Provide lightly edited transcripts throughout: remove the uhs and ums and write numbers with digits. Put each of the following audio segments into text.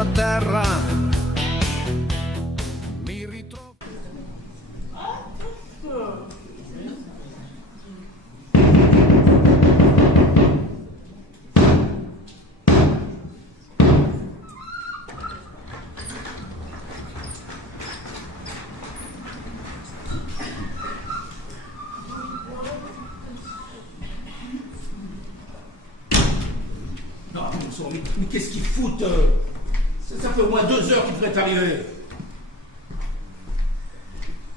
a terra mi ritrovo. Mais qu'est-ce qu'ils foutent ça fait au moins 2 heures qu'ils devraient arriver.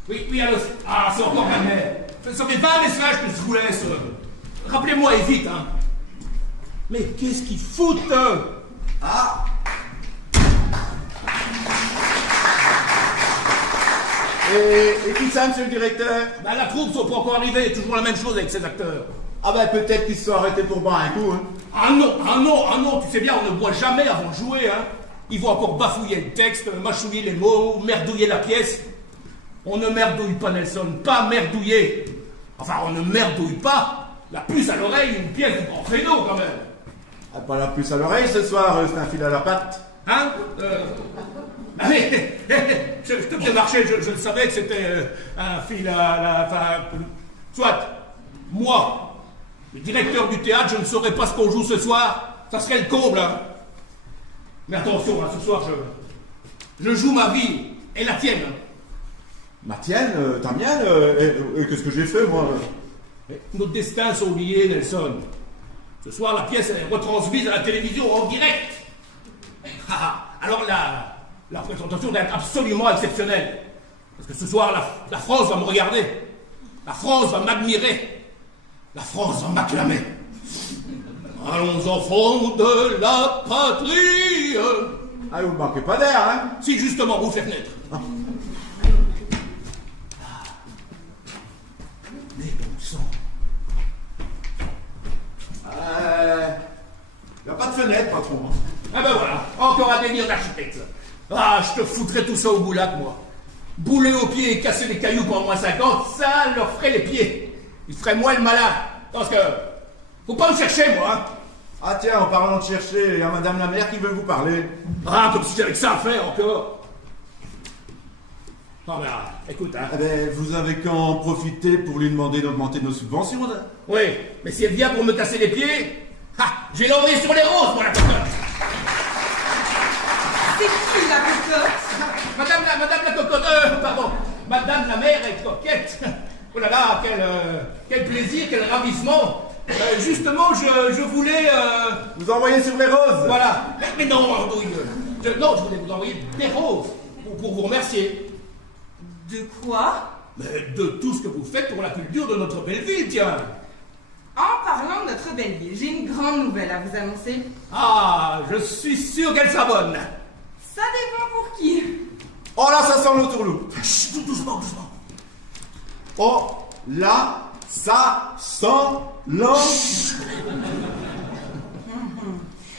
Oui, allô. Ah, c'est encore ma mère. Ça fait 20 messages que je vous laisse. Rappelez-moi et vite, hein. Mais qu'est-ce qu'ils foutent Ah. Et qui ça, monsieur le directeur? Ben, la troupe sont pas encore arrivés. Toujours la même chose avec ces acteurs. Ah ben peut-être qu'ils se sont arrêtés pour boire un coup, hein. Ah non, tu sais bien, on ne boit jamais avant de jouer, hein. Ils vont encore bafouiller le texte, mâchouiller les mots, merdouiller la pièce. On ne merdouille pas, Nelson, pas merdouiller. Enfin, on ne merdouille pas. La puce à l'oreille, une pièce de grand créneau, quand même. Ah, pas la puce à l'oreille ce soir, c'est un fil à la patte. Hein Allez, je te fais marcher, je le savais que c'était un fil à la... Enfin, soit, moi, le directeur du théâtre, je ne saurais pas ce qu'on joue ce soir. Ça serait le comble, hein. Mais attention, hein, ce soir, je joue ma vie et la tienne. Ma tienne, ta mienne, et qu'est-ce que j'ai fait, moi? Nos destins sont liés, Nelson. Ce soir, la pièce est retransmise à la télévision en direct. Alors la présentation doit être absolument exceptionnelle. Parce que ce soir, la France va me regarder. La France va m'admirer. La France va m'acclamer. Allons enfants de la patrie. Ah, vous ne manquez pas d'air, hein? Si justement, vous faites naître. Mais bon sang. Y a pas de fenêtre, patron. Ah ben voilà, encore un délire d'architecte. Ah, je te foutrais tout ça au boulac, moi. Bouler aux pieds et casser les cailloux pour moins 50, ça leur ferait les pieds. Ils feraient moins le malin. Parce que, faut pas me chercher, moi, hein. Ah tiens, en parlant de chercher, il y a madame la maire qui veut vous parler. Ah, comme si j'avais que ça à faire, encore. Ah ben, écoute, hein. Eh ben, vous avez qu'à en profiter pour lui demander d'augmenter nos subventions, là. Oui, mais si elle vient pour me casser les pieds, je vais l'envoyer sur les roses, moi, la cocotte. C'est qui la cocotte? Madame la cocotte, pardon. Madame la mère est coquette. Oh là là, quel plaisir, quel ravissement. Justement, je voulais... Vous envoyer sur les roses. Voilà. Mais non, Andouille. Non, je voulais vous envoyer des roses pour vous remercier. De quoi? Mais de tout ce que vous faites pour la culture de notre belle ville, tiens. En parlant de notre belle ville, j'ai une grande nouvelle à vous annoncer. Ah, je suis sûr qu'elle sera bonne. Ça dépend pour qui. Oh là, ça sent l'autourloupe. Chut, doucement. Oh là, ça sent l'eau.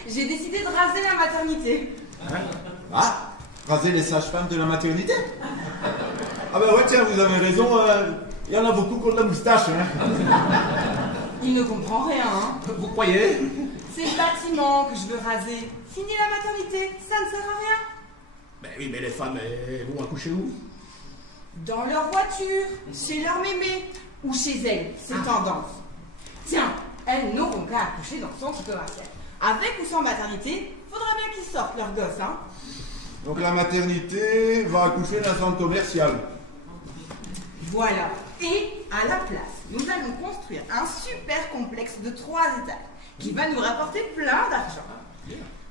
J'ai décidé de raser la maternité. Ah, raser les sages-femmes de la maternité? Ah ben ouais, tiens, vous avez raison, il y en a beaucoup qui ont de la moustache, hein. Il ne comprend rien, hein. Vous croyez? C'est le bâtiment que je veux raser. Fini la maternité, ça ne sert à rien. Ben oui, mais les femmes, elles vont accoucher où? Dans leur voiture, chez leur mémé, ou chez elles, c'est tendance. Tiens, elles n'auront qu'à accoucher dans le centre commercial. Avec ou sans maternité, faudra bien qu'ils sortent leurs gosses, hein. Donc la maternité va accoucher d'un centre commercial. Voilà. Et à la place, nous allons construire un super complexe de 3 étages qui va nous rapporter plein d'argent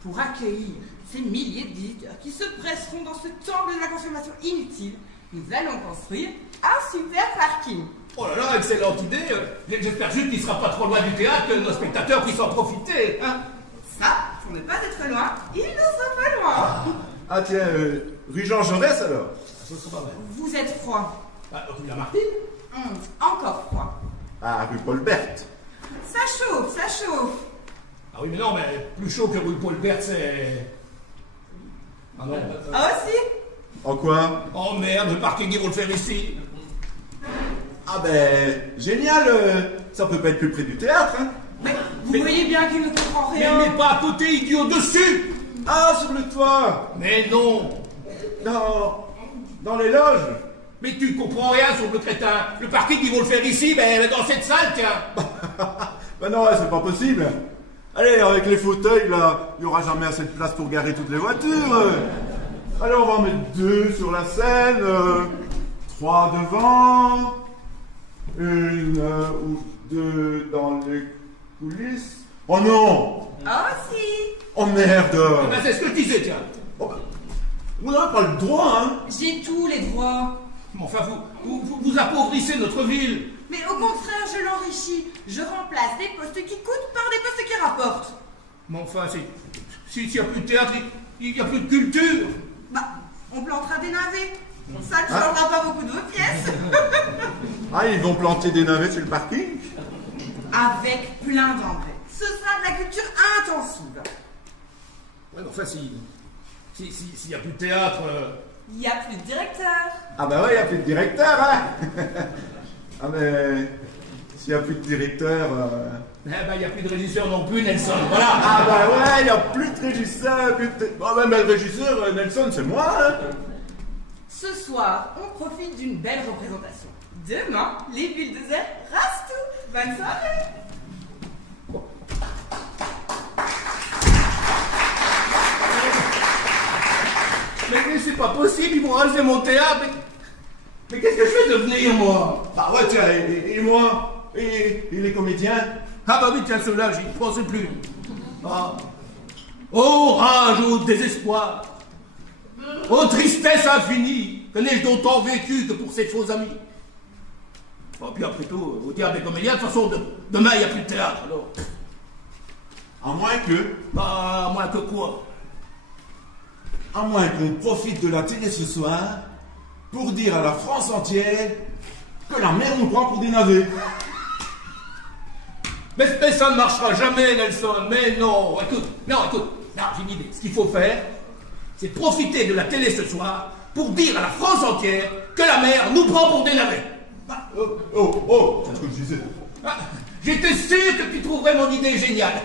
pour accueillir ces milliers de visiteurs qui se presseront dans ce temple de la consommation inutile. Nous allons construire un super parking. Oh là là, excellente idée. J'espère juste qu'il ne sera pas trop loin du théâtre, que nos spectateurs puissent en profiter, hein. Ça, pour ne pas être loin, il ne sera pas loin. Ah tiens, rue Jean Jaurès alors? Ce sera pas mal. Vous êtes froid. Rue Lamartine? Encore froid. Ah, rue Paul Berthe. Ça chauffe, ça chauffe. Ah oui, mais non, mais plus chaud que rue Paul Berthe, c'est... Ah non. Ah aussi? En quoi? Oh merde, le parking, ils vont le faire ici. Ah ben, génial, ça peut pas être plus près du théâtre, hein. Mais vous voyez bien qu'il ne comprend rien. Mais pas à côté, idiot, dessus. Ah, sur le toit. Mais non. Dans les loges. Mais tu comprends rien sur le crétin. Le parking, ils vont le faire ici, mais dans cette salle, tiens. Ben non, c'est pas possible. Allez, avec les fauteuils, là, il n'y aura jamais assez de place pour garer toutes les voitures. Allez, on va en mettre 2 sur la scène, 3 devant, 1 ou 2 dans les coulisses. Oh non! Oh si! Oh merde! Eh ben, c'est ce que je disais, tiens. Oh, ben, vous n'avez pas le droit, hein? J'ai tous les droits. Mais enfin, vous appauvrissez notre ville. Mais au contraire, je l'enrichis. Je remplace des postes qui coûtent par des postes qui rapportent. Mais enfin, s'il n'y a plus de théâtre, il n'y a plus de culture. Bah, on plantera des navets. Ça ne changera pas beaucoup de vos pièces. Ah, ils vont planter des navets sur le parking? Avec plein d'engrais. Ce sera de la culture intensive. Ouais, mais enfin, s'il n'y a plus de théâtre... Il n'y a plus de directeur. Ah bah ouais, il n'y a plus de directeur, hein? Ah mais... S'il n'y a plus de directeur... Eh ben, il n'y a plus de régisseur non plus, Nelson, voilà. Ah bah ouais, il n'y a plus de régisseur, plus de... Oh bah, mais le régisseur, Nelson, c'est moi, hein? Ce soir, on profite d'une belle représentation. Demain, les bulldozers rasent tout. Bonne soirée. Mais c'est pas possible, ils vont raser mon théâtre. Mais qu'est-ce que je vais devenir, moi? Bah ouais, tiens, et moi? Et les comédiens? Ah bah oui, tiens, ceux-là, j'y pensais plus. Ah. Oh rage, oh désespoir. Oh tristesse infinie. Que n'ai-je d'autant vécu que pour ces faux amis? Oh, puis après tout, au théâtre des comédiens, de toute façon, demain, il n'y a plus de théâtre, alors. À moins que... Bah, moins que quoi? À moins qu'on profite de la télé ce soir pour dire à la France entière que la mer nous prend pour des navets. Mais ça ne marchera jamais, Nelson. Mais non, écoute, non, j'ai une idée. Ce qu'il faut faire, c'est profiter de la télé ce soir pour dire à la France entière que la mer nous prend pour des navets. C'est ce que je disais. Ah, j'étais sûr que tu trouverais mon idée géniale.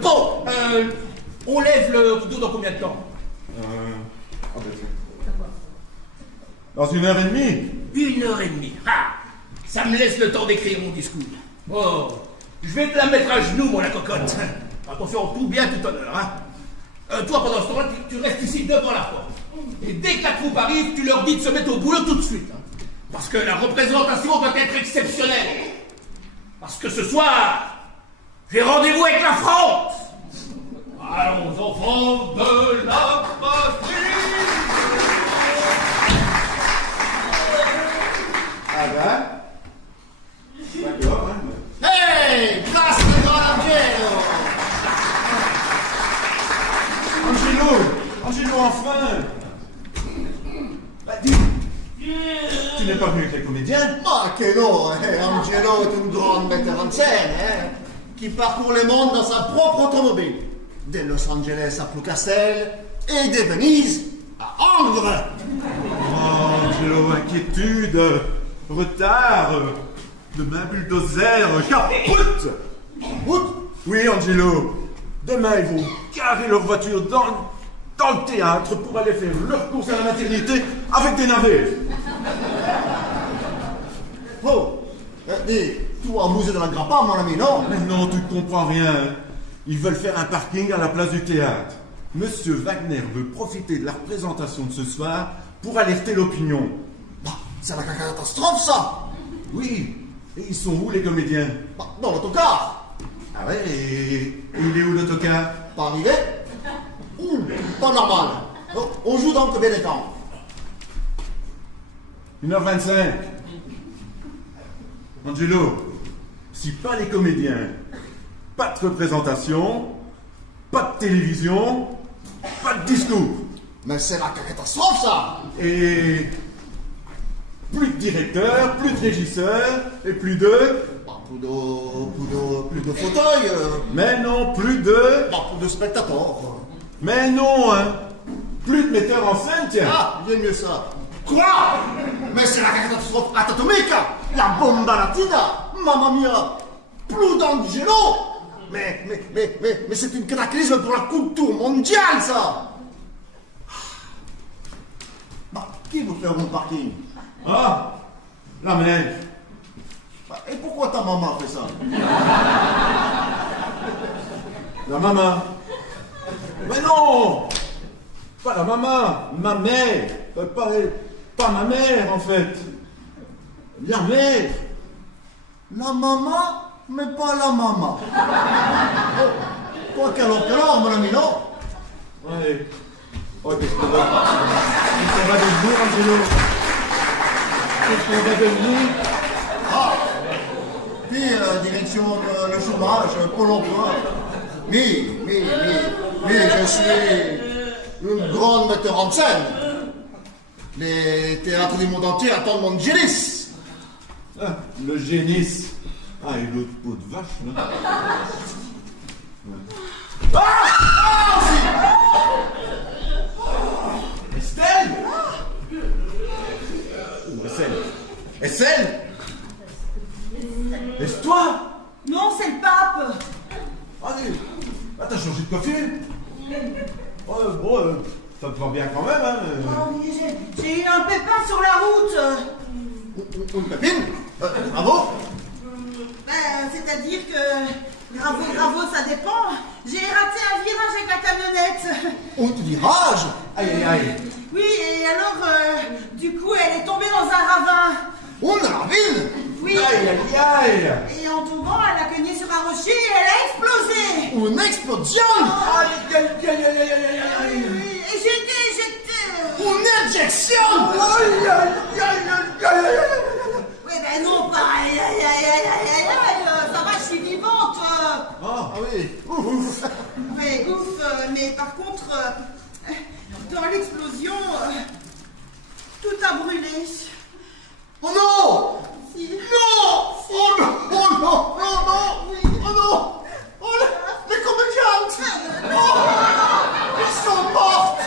Bon, on lève le rideau dans combien de temps? Ah ben tiens. Dans 1h30. 1h30. Ah, ça me laisse le temps d'écrire mon discours. Oh, je vais te la mettre à genoux, mon la cocotte. Attention, tout bien, tout honneur. Hein. Toi, pendant ce temps-là, tu restes ici devant la porte. Et dès que la troupe arrive, tu leur dis de se mettre au boulot tout de suite. Hein. Parce que la représentation doit être exceptionnelle. Parce que ce soir, j'ai rendez-vous avec la France. Allons, enfants de la patrie. Ah ben? D'accord, hein? Hey, classe de Angelo! Angelo, enfin! Bah, dis, tu n'es pas venu avec les comédiens? Ma che no, Angelo est un grand metteur en scène, qui parcourt le monde dans sa propre automobile. De Los Angeles à Ploucastel et de Venise à Angers. Oh, Angelo, inquiétude, retard, demain bulldozer, capote! Oui, Angelo, demain ils vont garer leur voiture dans le théâtre pour aller faire leur course à la maternité avec des navets. Oh, dis, toi, musée de la grappa, mon ami, non? Mais non, tu ne comprends rien. Ils veulent faire un parking à la place du théâtre. Monsieur Wagner veut profiter de la représentation de ce soir pour alerter l'opinion. Bah, c'est la catastrophe, ça! Oui, et ils sont où les comédiens? Bah, dans l'autocar! Ah ouais, et il est où l'autocar? Pas arrivé? Pas normal. Oh, on joue dans combien de temps? 1h25. Angelo, si pas les comédiens, pas de représentation, pas de télévision, pas de discours. Mais c'est la catastrophe, ça! Et plus de directeur, plus de régisseur, et plus de... Bah, plus de fauteuils, Mais non, plus de... bah, plus de spectateurs. Mais non, hein. Plus de metteurs en scène, tiens. Ah, bien mieux ça. Quoi? Mais c'est la catastrophe atomique! La bomba latina! Mamma mia! Plus d'Angelo! Mais c'est une cataclysme pour la culture mondiale, ça. Bah, qui vous fait mon parking? Ah, la mère. Bah, et pourquoi ta maman fait ça? La maman. Mais non, pas la maman, ma mère. Pas ma mère, en fait. La mère. La maman, mais pas la maman. Oh, toi, quel horreur, mon ami, non? Ouais. Oh, qu'est-ce qu'on va devenir, Angelo? Qu'est-ce qu'on va devenir? Puis, direction le chômage, Pôle emploi. Mais, je suis une grande metteur en scène. Les théâtres du monde entier attendent mon génie. Ah, le génisse. Ah, et l'autre peau de vache, là. Estelle! Oh, Estelle! Estelle! Est-ce toi? Non, c'est le pape. Allez! Ah, t'as changé de coiffure? Oh, bon, ça te va bien quand même, hein? Oh, mais j'ai eu un pépin sur la route. Une pépine? Bravo. C'est-à-dire que, bravo, ça dépend. J'ai raté un virage avec la camionnette. Un virage? Aïe, aïe, aïe! Oui, et alors, du coup, elle est tombée dans un ravin. Une ravine? Oui. Aïe, aïe, aïe! Et en tombant, elle a cogné sur un rocher et elle a explosé. Une explosion? Aïe, aïe, aïe, aïe, aïe, aïe, aïe! Oui, et j'étais... Une injection? Aïe, aïe, aïe, aïe, aïe, aïe! Oui, ben non, pas aïe, ça va, je suis vivante. Ah oui. Mais ouf, mais par contre, dans l'explosion, tout a brûlé. Oh non! Si. Non! Oh non! Oh non! Oh non! Oui. Oh non! Oh les comédiantes! Oh! Ils sont morts!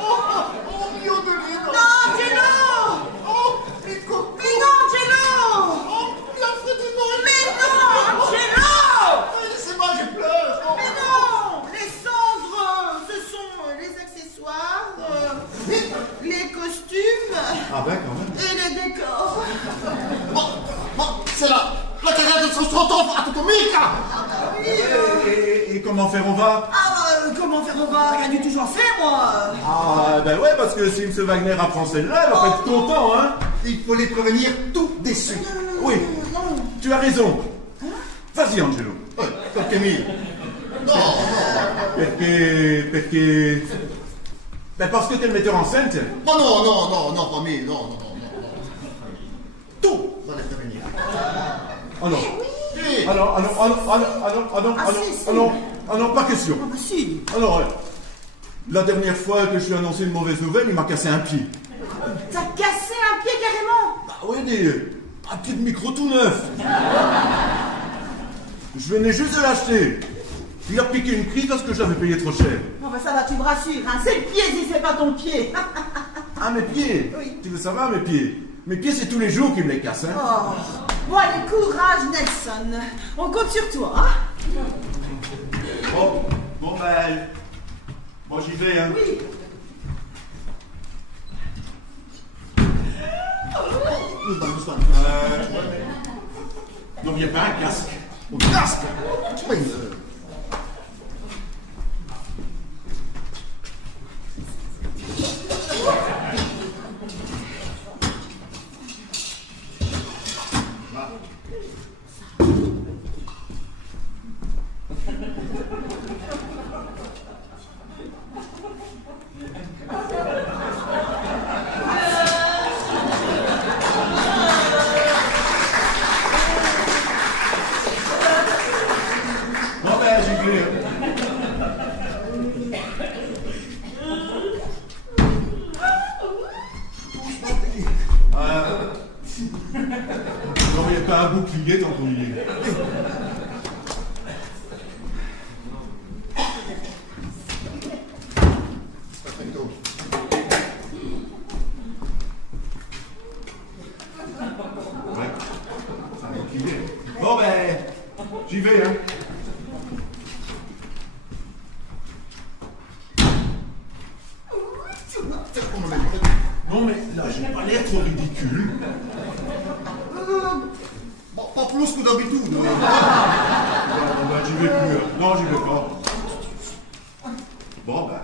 Oh mio Dio! Non, Angelo! Oh! Les copains! Mais non, Angelo! Oh! Il a fait du noyau! Mais non, Angelo! Laissez-moi, je pleure! Oh. Mais non! Les cendres, ce sont les accessoires, les costumes Ah ben quand même. et les décors. Bon, c'est la carrière de ce strophe atomica! Oui, Et comment faire on va? comment faire on va? Rien du tout, j'en sais, moi. Ah ben ouais, parce que si M. Wagner apprend celle-là, il va pas être content, hein? Il faut les prévenir tout déçus. Oui, tu as raison. Vas-y, Angelo. Comme Camille. Non, non. Ben parce que t'es le metteur en scène, tiens. Oh non, famille, non. Tout va les prévenir. Ah non. Oui. Ah non, pas question. Ah bah si. Alors, la dernière fois que je lui ai annoncé une mauvaise nouvelle, il m'a cassé un pied. T'as cassé un pied carrément. Bah oui, un pied de micro tout neuf. Je venais juste de l'acheter. Il a piqué une crise parce que je l'avais payé trop cher. Non, bah ça va, tu me rassures, hein. C'est le pied si c'est pas ton pied. Ah, mes pieds? Oui. Tu veux savoir, mes pieds? Mes pieds, c'est tous les jours qu'ils me les cassent, hein. Oh. Bon, allez, courage, Nelson. On compte sur toi, hein. Bon ben... Moi, j'y vais, hein. Oui. Non, il n'y a pas un casque. Un casque? Oui. Bon ben, j'y vais, hein. Non, il n'y a pas un bouclier tant qu'on y est. Ouais, c'est un bouclier. Bon ben, C'est pour me mettre. Non, mais là, j'ai pas l'air trop ridicule. Bon, pas plus que d'habitude. Non, ben, j'y vais plus. Non, j'y vais pas. Bon, ben,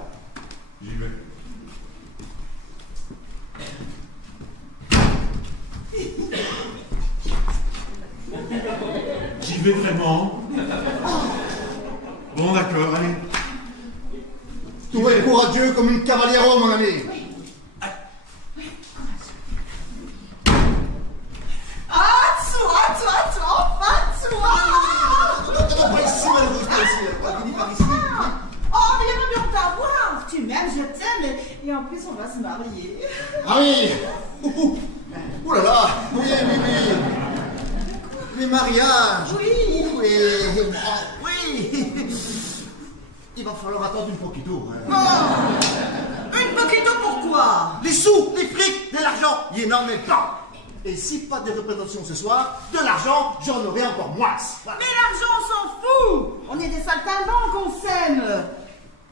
j'y vais. J'y vais vraiment. Bon, d'accord, allez. Tu es courageux comme une cavalière, mon ami. Pas ici, malheureusement, ici. Venez par ici. Oh, mais il n'y a pas bien de t'avoir. Tu m'aimes, je t'aime, et en plus, on va se marier. Ah oui. Ouh là là. Oui, oui, oui. Les mariages. Oui. Oui. Il va falloir attendre une poquito. Une poquito, pourquoi? Les sous, les frics, de l'argent, il n'en est pas. Et si pas de représentation ce soir, de l'argent, j'en aurai encore moins. Voilà. Mais l'argent, on s'en fout. On est des saltimbanques, on s'aime.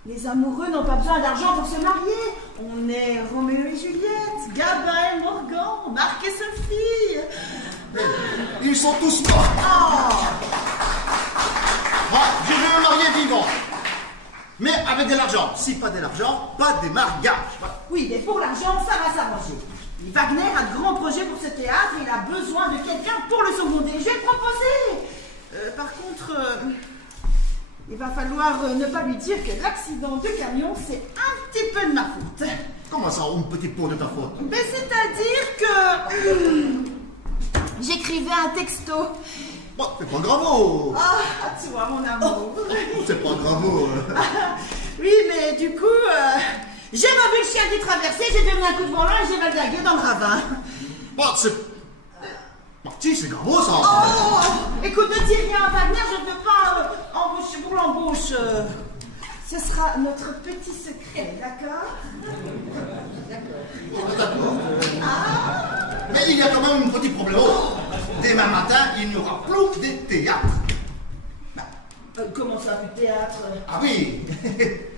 Les amoureux n'ont pas besoin d'argent pour se marier. On est Roméo et Juliette, Gabin et Morgan, Marc et Sophie. Ils sont tous morts. Moi, je vais me marier vivant. Mais avec de l'argent. Si pas de l'argent, pas de mariage. Voilà. Oui, mais pour l'argent, ça va s'arranger. Wagner a de grands projets pour ce théâtre et il a besoin de quelqu'un pour le seconder. Je vais le proposer. Par contre, il va falloir ne pas lui dire que l'accident de camion, c'est un petit peu de ma faute. Comment ça, un petit pot de ta faute? Mais c'est-à-dire que j'écrivais un texto. Bon, c'est pas grave. Ah, toi, mon amour. C'est pas grave. Oui, mais du coup, j'ai revu le chien qui traversait, j'ai donné un coup de volant et j'ai valdagué dans le ravin. Bon, c'est... Marty, c'est grave, ça. Oh, écoute, ne dis rien à Wagner, je ne veux pas embaucher pour l'embauche. Ce sera notre petit secret, d'accord? D'accord. Mais il y a quand même un petit problème. Demain matin, il n'y aura plus de théâtre. Comment ça, du théâtre? Ah oui.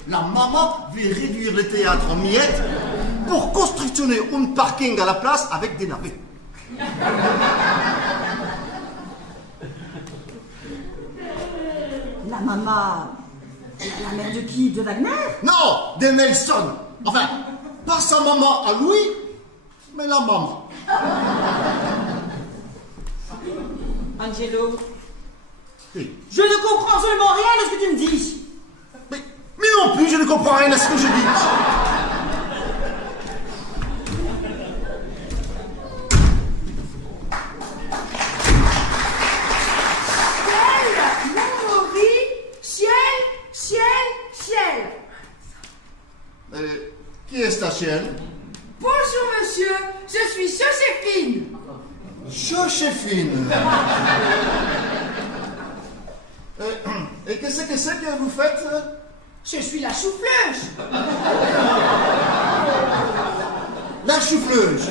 La maman veut réduire le théâtre en miettes pour constructionner un parking à la place avec des navets. La maman... La mère de qui? De Wagner? Non, de Nelson. Enfin, pas sa maman à lui, mais la maman. Angelo, Oui. je ne comprends absolument rien de ce que tu me dis. Mais non plus, je ne comprends rien à ce que je dis. Qui est ta chienne? Bonjour monsieur, je suis Joséphine. Joséphine. Et qu'est-ce que c'est que vous faites? Je suis la chouffleuse. La choufleuse.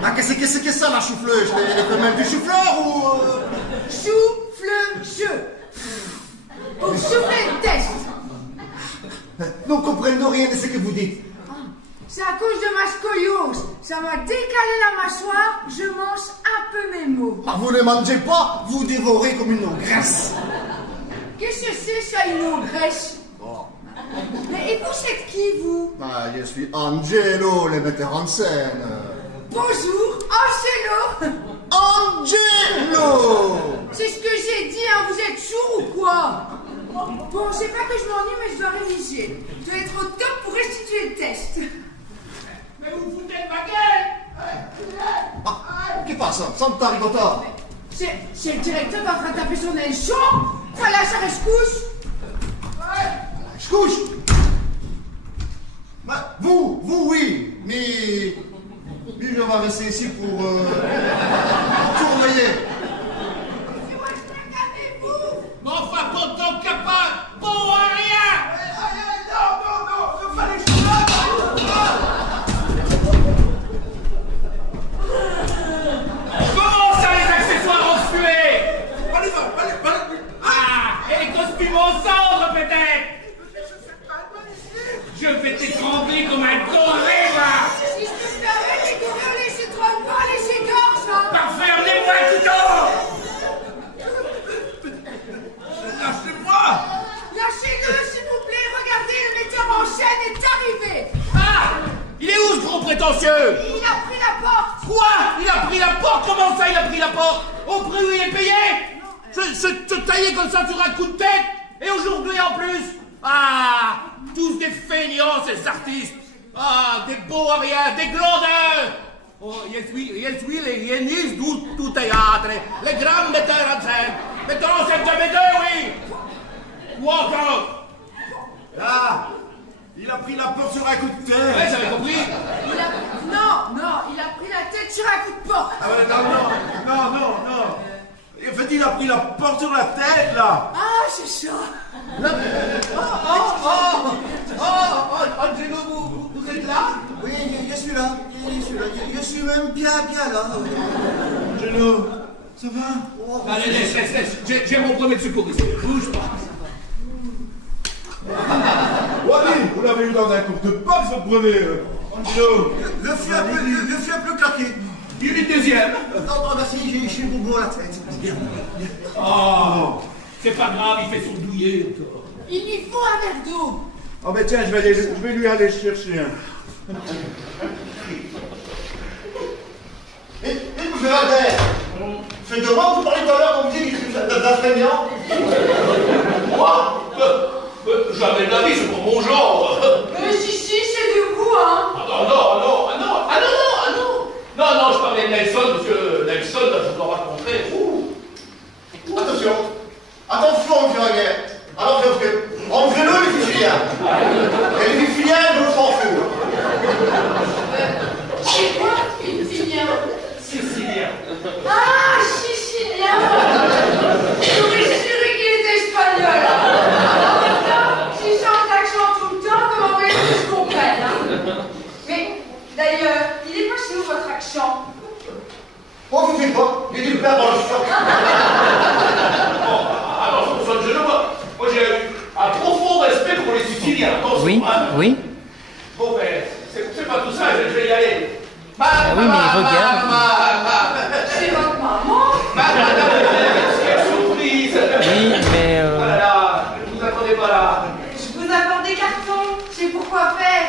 Mais qu'est-ce que c'est ça, la choufleuse? Les femelles du chou-fleur ou... Chouffleuse. Pour souffler le test. Nous ne comprenons rien de ce que vous dites. C'est à cause de ma scoliose. Ça m'a décalé la mâchoire. Je mange un peu mes mots. Ah, vous ne mangez pas, vous dévorez comme une ogresse. Qu'est-ce que c'est ça, une ogresse? Mais et vous êtes qui, vous? Ah, je suis Angelo, le metteur en scène. Bonjour, Angelo. Angelo! C'est ce que j'ai dit, hein. Vous êtes sourd ou quoi? Bon, c'est pas que je m'ennuie, mais je dois réviser. Je dois être au top pour restituer le test. Mais vous foutez de ma gueule! Ah, che passa? Santa Ricotta! C'est le directeur qui est en train de taper sur les champs. Voilà, ça reste couche. Je couche! Bah, vous, oui, mais je vais rester ici pour surveiller. Mais enfin, tonton capable, bon à rien! Non, il fallait que je Comment ça, les accessoires ont tué? Allez. Ah, et les costumes en cendres, peut-être? Je vais t'étrangler comme un con! licencieux. Il a pris la porte. Quoi? Il a pris la porte? Comment ça, il a pris la porte? Au prix où il est payé? Se tailler comme ça sur un coup de tête? Et aujourd'hui en plus? Ah, tous des feignants, ces artistes. Ah, des beaux à rien, des glandeurs. Oh, je suis les génies du théâtre, les grands metteurs en scène. Metteurs en scène de metteurs, oui. Ou encore? Là, il a pris la porte sur un coup de tête. Ouais, j'avais compris. Non, il a pris la tête sur un coup de porte. Ah ouais, non. En fait, il a pris la porte sur la tête, là. Ah, c'est ça. Angelo, vous êtes là? Oui, je suis là. Je suis même bien là. Angelo, ça va? Allez, laisse. J'ai mon premier de secours ici. Bouge pas. Wally, vous l'avez eu dans un cours de boxe, votre brevet, Angelo. Je suis un peu claqué. Il est deuxième. Non, merci, j'ai le boubou à la tête. Oh, c'est pas grave, il fait son douillet encore. Il lui faut un verre d'eau. Oh, ben tiens, je vais lui aller chercher un. Et monsieur Albert, c'est de moi que vous parlez tout à l'heure quand vous dites que je suis d'un feignant? Moi? Jamais de la vie, c'est pour mon genre. Si, c'est de vous, hein. Non, je parlais de Nelson, parce que Nelson, là, je dois rencontrer. Attention, monsieur Albert. Alors, enlevez-le, les Siciliens. Et les Siciliens, je s'en fous. C'est quoi, une filière? Sicilien. Ah, sicilien. J'aurais juré qu'il était espagnol. Si change l'accent tout le temps, comment voulez-vous que je comprenne, hein? Mais, d'ailleurs, il est pas chez nous, votre accent. Oh, vous faites quoi? J'ai dû le perdre dans le choc. Alors, moi j'ai un profond respect pour les Siciliens. Attention, Oui, hein. oui. Bon, ben, c'est pas tout ça, je vais y aller. Ah oui, mais regarde. C'est votre maman. Quelle surprise. Oui, mais... Ah là là, ne vous attendez pas là. Je vous apporte des cartons. C'est pourquoi faire?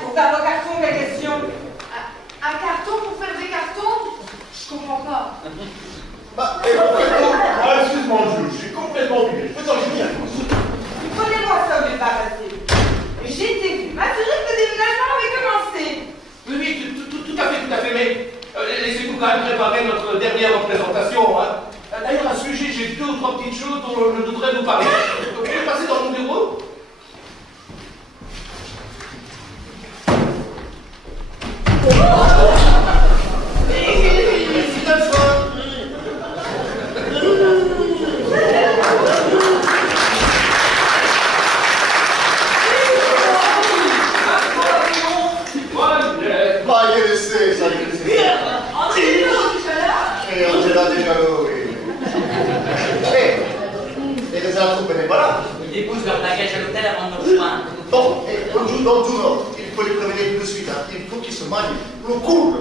Pour faire vos cartons, quelle question? Un carton pour faire des cartons? Je comprends pas. Excuse-moi, Jules, je suis complètement oublié. Attends, je viens. Prenez-moi ça au départ, passé. J'étais venu m'assurer que le déménagement avait commencé. Oui, tout à fait, mais laissez-nous quand même préparer notre dernière représentation. Hein. D'ailleurs, à ce sujet, j'ai 2 ou 3 petites choses dont je voudrais vous parler. Vous pouvez passer dans mon bureau? Angela déjà là, oui. Et les autres, ben voilà. Ils déposent leur bagage à l'hôtel avant de nous rejoindre. Bon, comme tout dans tout nord, il faut les prévenir tout de suite. Hein. Il faut qu'ils se manient. Le cool.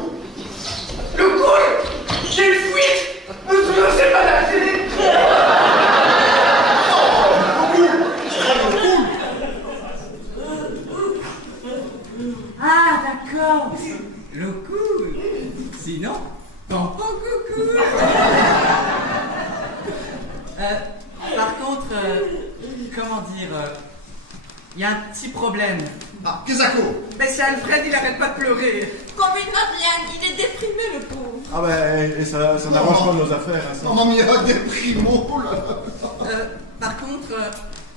Le cool? J'ai une fuite. Monsieur, c'est pas la télé. Ah, d'accord. Le cool. Sinon, tonton coucou. Par contre, comment dire, il y a un petit problème. Ah, Kezako. Mais c'est Alfred, il arrête pas de pleurer. Comme une madeleine, il est déprimé, le pauvre. Ah ben, et ça n'arrange pas nos affaires, hein, ça. Maman mia, des primo, là. Par contre,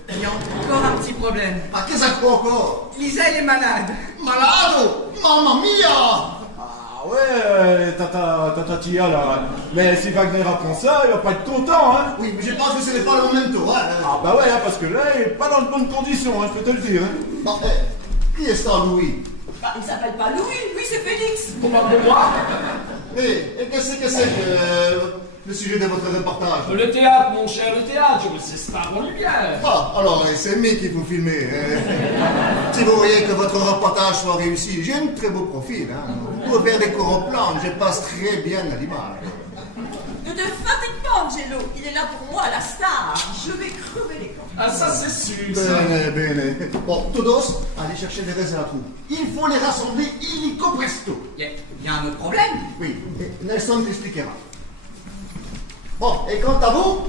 il y a encore un petit problème. Ah, Kezako encore. Lisa, elle est malade. Malado. Mamma mia. Ah ouais, tata Tia, là. Mais si Wagner apprend ça, il va pas être content, hein. Oui, mais je pense que ce n'est pas le momento, hein. Ah bah ouais, hein, parce que là, il est pas dans de bonnes conditions, hein, je peux te le dire, hein. Bon, qui est ça, Louis? Bah, il s'appelle pas Louis, lui c'est Félix. Comment de moi? Et qu'est-ce que c'est le sujet de votre reportage? Le théâtre, mon cher, le théâtre, je le sais, c'est pas bon bien. Ah, alors, c'est moi qui vous filmez. Si vous voyez que votre reportage soit réussi, j'ai un très beau profil. Hein. Vous pouvez faire des cours au plan, je passe très bien à l'image. Ne te fatigue pas, Angelo. Il est là pour moi, la star. Je vais crever les camps. Ah, ça, c'est sûr, ça. Bene, bene. Bon, todos, allez chercher les restes de la troupe. Il faut les rassembler illico presto. Il y a un autre problème. Oui, et Nelson t'expliquera. Bon, et quant à vous,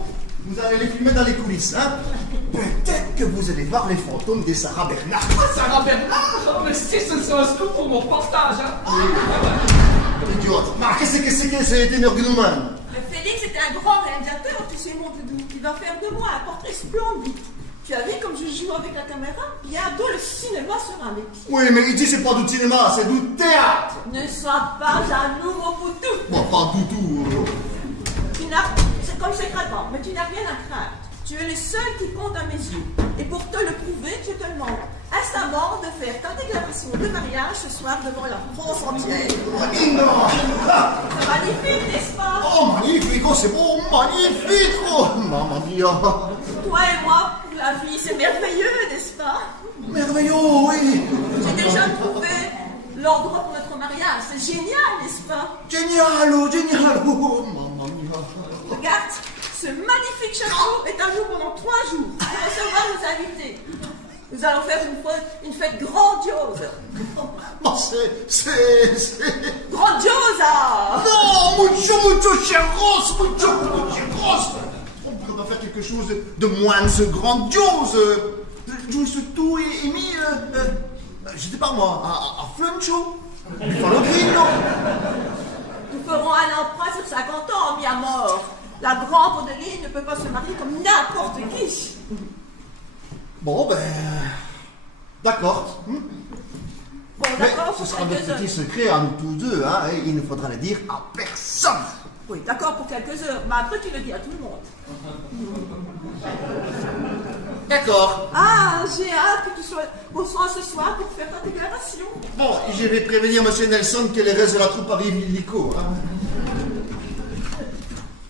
vous allez les filmer dans les coulisses, hein. Peut-être que vous allez voir les fantômes des Sarah Bernard. Sarah Bernard. Oh, mais si, c'est un scoop pour mon reportage, hein. Idiote. Ma, qu'est-ce que c'est que c'est énergumène? Félix est un grand réalisateur, tu sais, mon doudou. Il va faire de moi un portrait splendide. Tu as vu comme je joue avec la caméra? Bientôt le cinéma sera mes pieds. Oui, mais ici c'est pas du cinéma, c'est du théâtre. Ne sois pas jaloux, mon poutou. Bon, pas du tout. C'est comme secrètement, mais tu n'as rien à craindre. Tu es le seul qui compte à mes yeux. Et pour te le prouver, je te demande instamment de faire ta déclaration de mariage ce soir devant la France entière. Non. C'est magnifique, n'est-ce pas? Oh, magnifique, oh, c'est beau, magnifique, oh, mamma mia. Toi et moi, la vie, c'est merveilleux, n'est-ce pas? Merveilleux, oui. J'ai déjà trouvé l'endroit pour notre mariage. C'est génial, n'est-ce pas? Génial, oh, mamma mia. Regarde, ce magnifique château est à nous pendant 3 jours pour recevoir nos invités. Nous allons faire une fête grandiose. Oh, c'est... Grandiose! Non, mucho, chéros, mucho, chéros. On va faire quelque chose de moins grandiose. Juste tout et mis, je sais pas moi, à Fluncho, Buffalo Grillo. Nous ferons un emprunt sur 50 ans, mis à mort. La grande Paudeline ne peut pas se marier comme n'importe qui. Bon, ben... D'accord. Bon, Mais d'accord, ce pour sera quelques notre petit heures. secret à nous tous deux, hein, et il ne faudra le dire à personne. Oui, d'accord, pour quelques heures. Mais après, tu le dis à tout le monde. D'accord. Ah, j'ai hâte que tu sois au soin ce soir pour faire ta déclaration. Bon, je vais prévenir M. Nelson que les restes de la troupe arrivent illico. Hein.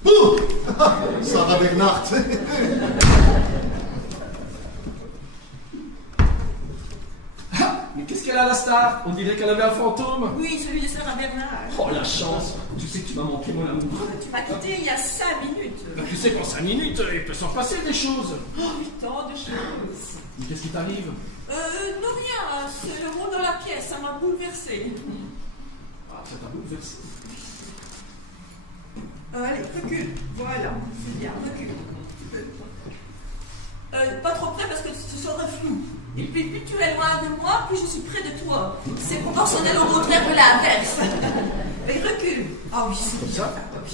Ouh Sarah Bernard. Mais qu'est-ce qu'elle a, la star? On dirait qu'elle avait un fantôme. Oui, celui de Sarah Bernard. Oh, la chance. Tu sais que tu m'as manqué, mon amour. Tu m'as quitté il y a 5 minutes. Bah, tu sais qu'en 5 minutes, il peut s'en passer des choses. Oh, tant de choses. Mais qu'est-ce qui t'arrive? Non, rien. C'est le mot dans la pièce. Ça m'a bouleversée. Ah, ça t'a bouleversé. Allez, recule. Voilà. C'est bien, recule. Pas trop près parce que ce serait flou. Et puis, plus tu es loin de moi, plus je suis près de toi. C'est proportionnel au contraire de l'inverse. Et recule. Ah oui, c'est bien.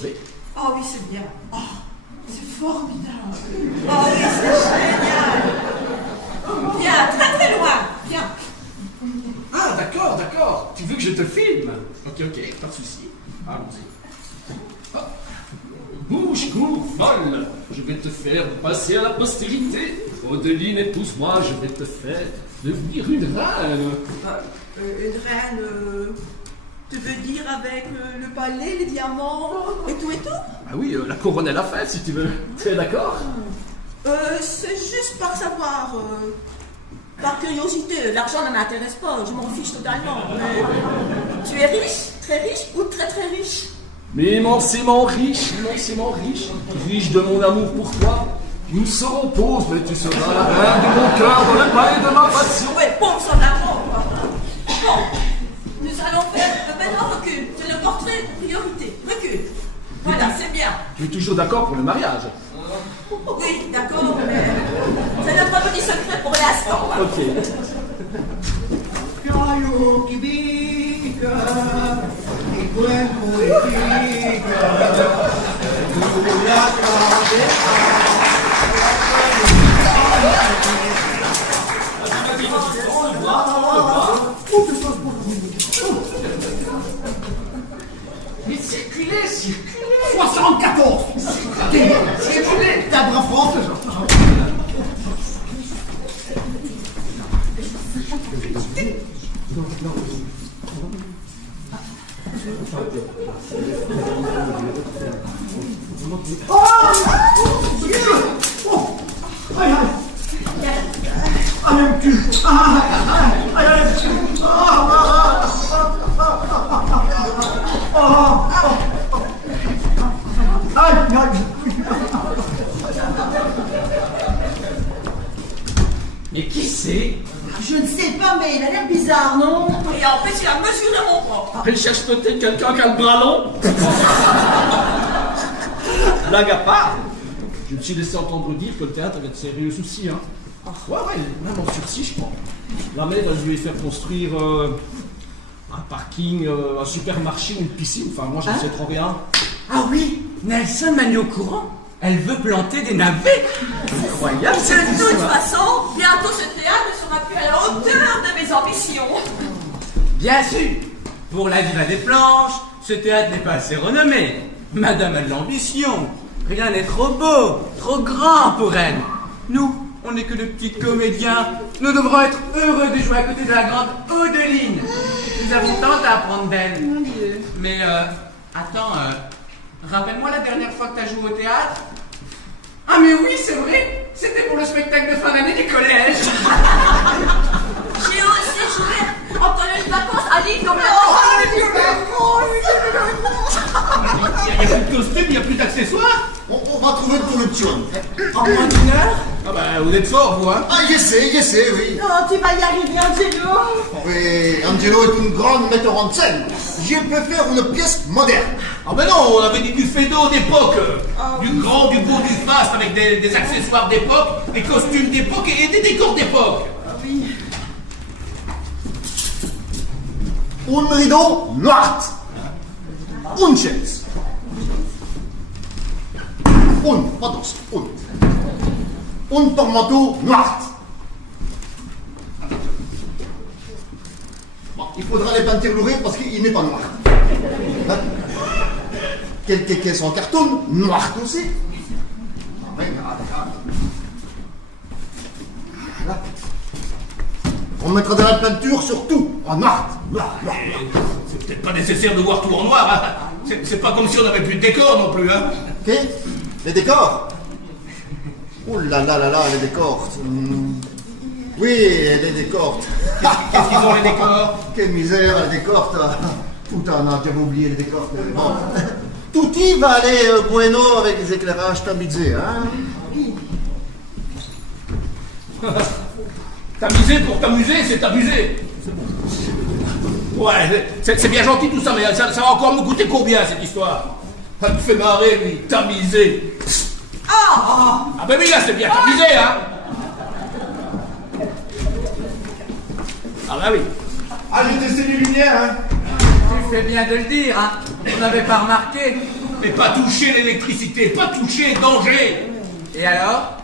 Oui. Ah oui, c'est bien. Ah, c'est formidable. Ah oui, c'est génial. Bien, très très loin. Bien. Ah, d'accord. Tu veux que je te filme? Ok, pas de souci. Allons-y. Ah. Bouge, cours, folle. Je vais te faire passer à la postérité. Odeline, épouse-moi, je vais te faire devenir une reine. Une reine, tu veux dire avec le palais, les diamants et tout? Ah oui, la couronne et la fête, si tu veux. Tu es d'accord? C'est juste par savoir, par curiosité. L'argent ne m'intéresse pas, je m'en fiche totalement. Mais tu es riche, très riche ou très très riche? Mais immensément riche, riche de mon amour pour toi. Nous serons pauvres, mais tu seras la reine de mon cœur, dans le palais de ma passion. Oui, pauvre sans l'argent, quoi. Bon, nous allons faire, maintenant recule, c'est le portrait de priorité, recule. Voilà, c'est bien. Tu es toujours d'accord pour le mariage? Oui, d'accord, mais c'est notre petit secret pour l'instant. Hein. Ok. Mais circulez 74. Circulez T'as bras fort. Mais qui c'est? Je ne sais pas, mais il a l'air bizarre, non? Et en plus, il a mesuré mon bras. Elle cherche peut-être quelqu'un qui a le bras long. Blague à part, je me suis laissé entendre dire que le théâtre avait de sérieux soucis. Hein. Ouais, même en sursis, je crois. La mère, elle lui a fait construire un parking, un supermarché, une piscine. Enfin, moi, je ne sais trop rien. Ah oui, Nelson m'a mis au courant. Elle veut planter des navets. Incroyable, De toute façon, bientôt ce théâtre ne sera plus à la hauteur de mes ambitions. Bien sûr, pour la diva des planches, ce théâtre n'est pas assez renommé. Madame a de l'ambition. Rien n'est trop beau, trop grand pour elle. Nous, on n'est que de petits comédiens. Nous devrons être heureux de jouer à côté de la grande Odeline. Nous avons tant à apprendre d'elle. Mais, attends, rappelle-moi la dernière fois que tu as joué au théâtre. Ah mais oui, c'est vrai. C'était pour le spectacle de fin d'année du collège. J'ai aussi joué en période de vacances à l'île comme Il n'y a plus de costume, il n'y a plus d'accessoires. On va trouver une solution. En moins d'une heure. Ah bah, vous êtes fort, vous, hein. Ah, j'essaie, oui. Oh, tu vas y arriver, Angelo. Oui, Angelo est une grande metteur en scène. Je peux faire une pièce moderne. Ah ben non, on avait dit du Fédo d'époque. Du grand, du beau, du faste, avec des accessoires d'époque, des costumes d'époque et des décors d'époque. Un rideau noir. Une chaise. Pas danse, un portemanteau noir. Bon, il faudra les peinture lourdes parce qu'il n'est pas noir. Hein? Quelques caisses en carton, noir aussi. Voilà. On mettra de la peinture sur tout, en noir. C'est peut-être pas nécessaire de voir tout en noir, hein. C'est pas comme si on n'avait plus de décor non plus, hein. Ok, les décors. Oh là là là là, les décors. Oui, les décors. Qu'est-ce qu'ils ont les décors? Quelle misère, les décors. Tout en a déjà oublié les décors. Bon. Tout y va aller bueno avec les éclairages tamisés, hein. T'amuser pour t'amuser, c'est t'amuser. Ouais, c'est bien gentil tout ça, mais ça va encore me coûter combien cette histoire? Ça me fait marrer, lui, tamiser. Ah ben oui, là c'est bien tamisé, hein. Ah ben oui. Ah, j'ai testé les lumières, hein. Tu fais bien de le dire, hein. On n'avait pas remarqué. Mais pas toucher l'électricité, pas toucher, danger. Et alors?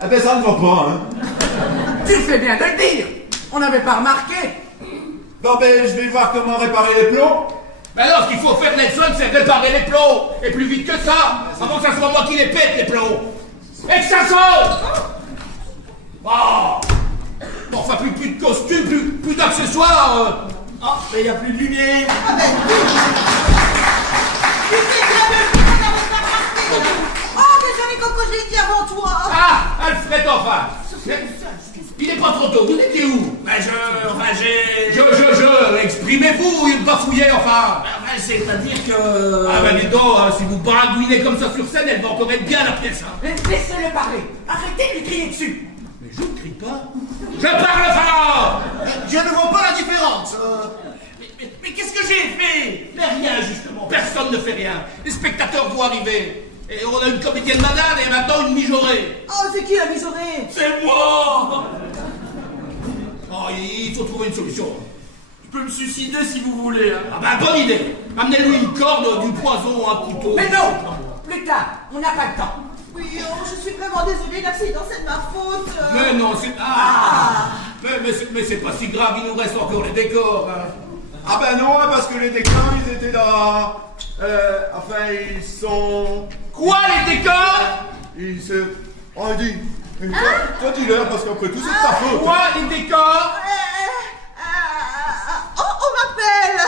Ah ben ça ne va pas, hein. Tu fais bien de le dire. On n'avait pas remarqué. Bon ben, je vais voir comment réparer les plombs. Ben alors, ce qu'il faut faire, Nelson, c'est réparer les plombs. Et plus vite que ça, avant que ça soit moi qui les pète, les plombs. Et que ça saute. Oh. Bon, enfin, plus de costumes, plus d'accessoires. Ah, mais il n'y a plus de lumière. Ah ben oui. Tu fais bien de le dire, on n'avait pas remarqué. Oh, désolé, Coco, je l'ai dit avant toi. Ah, Alfred, enfin. Il n'est pas trop tôt, vous étiez où? Ben j'ai... Exprimez-vous, il bafouillait, enfin. Ben, c'est-à-dire que... Ah ben dis donc, hein, si vous baragouinez comme ça sur scène, elle va encore être bien la pièce, hein. Laissez-le parler. Arrêtez de lui crier dessus. Mais je ne crie pas. Je parle fort. Je ne vois pas la différence. Mais qu'est-ce que j'ai fait? Mais rien, justement. Personne ne fait rien. Les spectateurs vont arriver. Et on a une comédienne madame et maintenant une mijaurée. Oh, c'est qui la mijaurée? C'est moi. Oh, il faut trouver une solution. Je peux me suicider si vous voulez, hein. Ah ben, bonne idée. Amenez-lui une corde, du poison, un couteau. Mais non. Plus tard, on n'a pas le temps. Oui, oh, je suis vraiment désolée, l'accident c'est de ma faute. Mais non, c'est... Mais c'est pas si grave, il nous reste encore les décors. Hein. Ah ben non, parce que les décors, ils étaient dans... enfin, ils sont... Quoi, les décors? Ils se... Oh, dis... Toi, dis-leur, parce qu'après tout, c'est de ta faute. Quoi, les décors? Oh, on m'appelle.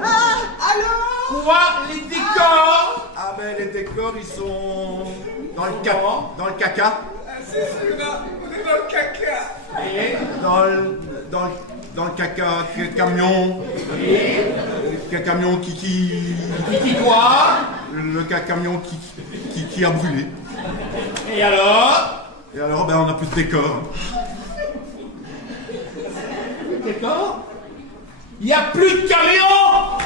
Allô? Quoi, les décors? Ah ben, les décors, ils sont... Dans le caca. Dans le caca. C'est celui-là, on est dans le caca. Et Dans le caca camion. Le camion qui... Qui quoi? Le camion qui a brûlé. Et alors? Et alors, ben, on n'a plus de décor. d'accord? Il n'y a plus de camions!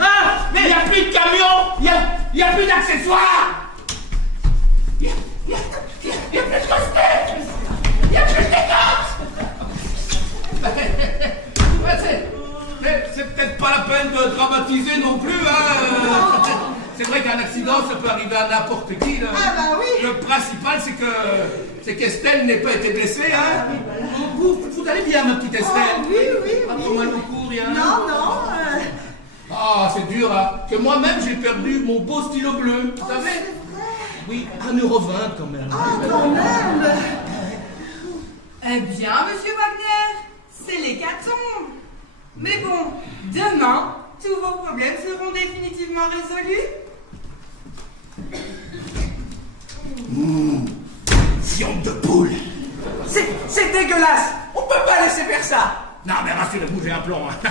Hein? Mais il n'y a plus de camions! Il n'y a plus d'accessoires! Il n'y a plus de costumes! Il n'y a plus de décors! C'est peut-être pas la peine de dramatiser non plus, hein? C'est vrai qu'un accident, ça peut arriver à n'importe qui, là. Ah bah oui! Le principal, c'est qu'Estelle n'ait pas été blessée, hein? Vous allez bien, ma petite Estelle? Oui. Pas trop mal au cou, rien? Non. Ah, c'est dur, hein? Que moi-même, j'ai perdu mon beau stylo bleu, vous savez? C'est vrai. Oui, 1,20 € quand même. Ah, quand même. Eh bien, monsieur Wagner, c'est l'hécatombe. Mais bon, demain, tous vos problèmes seront définitivement résolus. Viande de poule! C'est dégueulasse. On peut pas laisser faire ça. Non, mais rassurez-vous, j'ai un plan. Hein.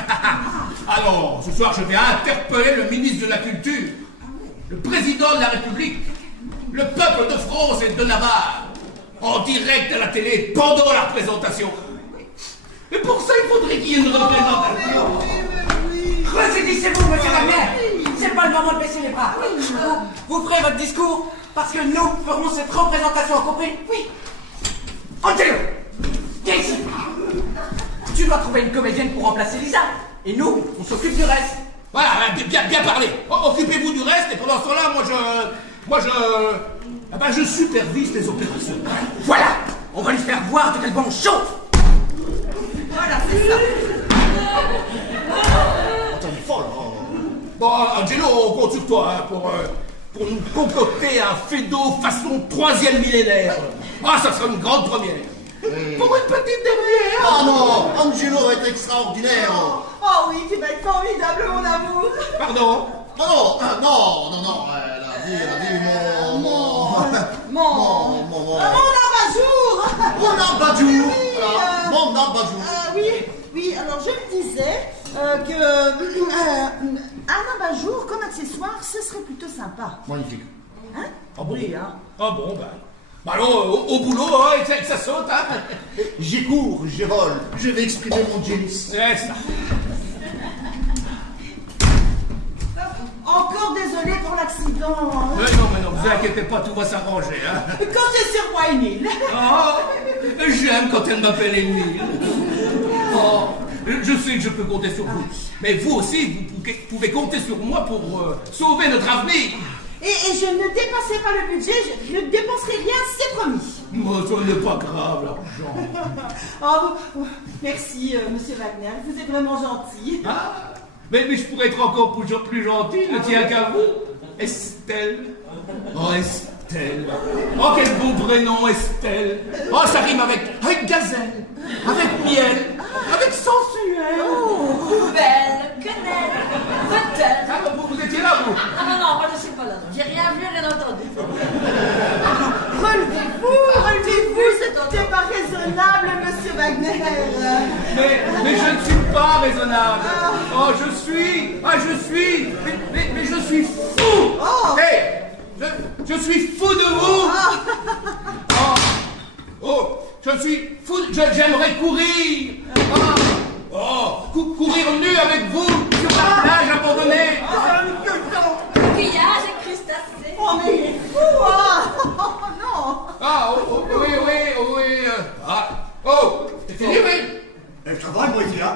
Alors, ce soir, je vais interpeller le ministre de la Culture, le président de la République, le peuple de France et de Navarre, en direct à la télé pendant la représentation. Mais pour ça, il faudrait qu'il y ait une représentation. Ressaisissez-vous, monsieur Wagner. C'est pas le moment de baisser les bras. Vous ferez votre discours parce que nous ferons cette représentation, compris? Oui. Angelo, viens ici. Tu dois trouver une comédienne pour remplacer Lisa. Et nous, on s'occupe du reste. Voilà, bien parlé. Occupez-vous du reste et pendant ce temps-là, je supervise les opérations. Voilà. On va lui faire voir de quel bon on chauffe. Voilà, c'est ça. Attends, il est folle, hein. Bon, Angelo, on compte sur toi hein, pour nous concocter un fédo façon 3e millénaire. Ah, ça sera une grande première. Pour une petite dernière. Ah non, Angelo va être extraordinaire. Oh oui, tu vas être formidable, mon amour. Pardon? Non, la vie, mon abat-jour. Mon abat-jour. Voilà, mon abat-jour. Oui, alors je me disais que un abat-jour comme accessoire, ce serait plutôt sympa. Magnifique. Hein? Ah bon? Oui, hein. Ah bon, bah alors, au boulot, hein, et que ça saute, hein. J'y cours, je vole, je vais exprimer mon génie. C'est ça. Encore désolé pour l'accident. Hein. Mais non, vous inquiétez pas, tout va s'arranger, hein. Quand c'est sur moi, Émile. Oh, j'aime quand elle m'appelle Émile. Oh, je sais que je peux compter sur vous. Mais vous aussi, vous pouvez compter sur moi pour sauver notre avenir. Et je ne dépasserai pas le budget, je ne dépenserai rien, c'est promis. Moi, ça n'est pas grave, l'argent. Merci, monsieur Wagner, vous êtes vraiment gentil. Ah, mais je pourrais être encore plus gentil, ne tient qu'à vous. Estelle. Oh, Estelle. Oh, quel bon prénom, Estelle. Oh, ça rime avec gazelle, avec miel, avec sensuel. Oh, belle, quenelle, retelle. Ah, vous étiez là, vous? Non, moi je suis pas là. J'ai rien vu, rien entendu. Relevez-vous, c'est pas raisonnable, monsieur Wagner. Mais je ne suis pas raisonnable. Oh, je suis fou. Oh. Hey, je suis fou de vous. Je suis fou. J'aimerais courir. Courir nu avec vous sur la plage abandonnée. Coquillage et crustacés. Oh, mais il est fou, hein. Oh, non. Oui. C'est fini, oui. Je travaille, moi, ici, là.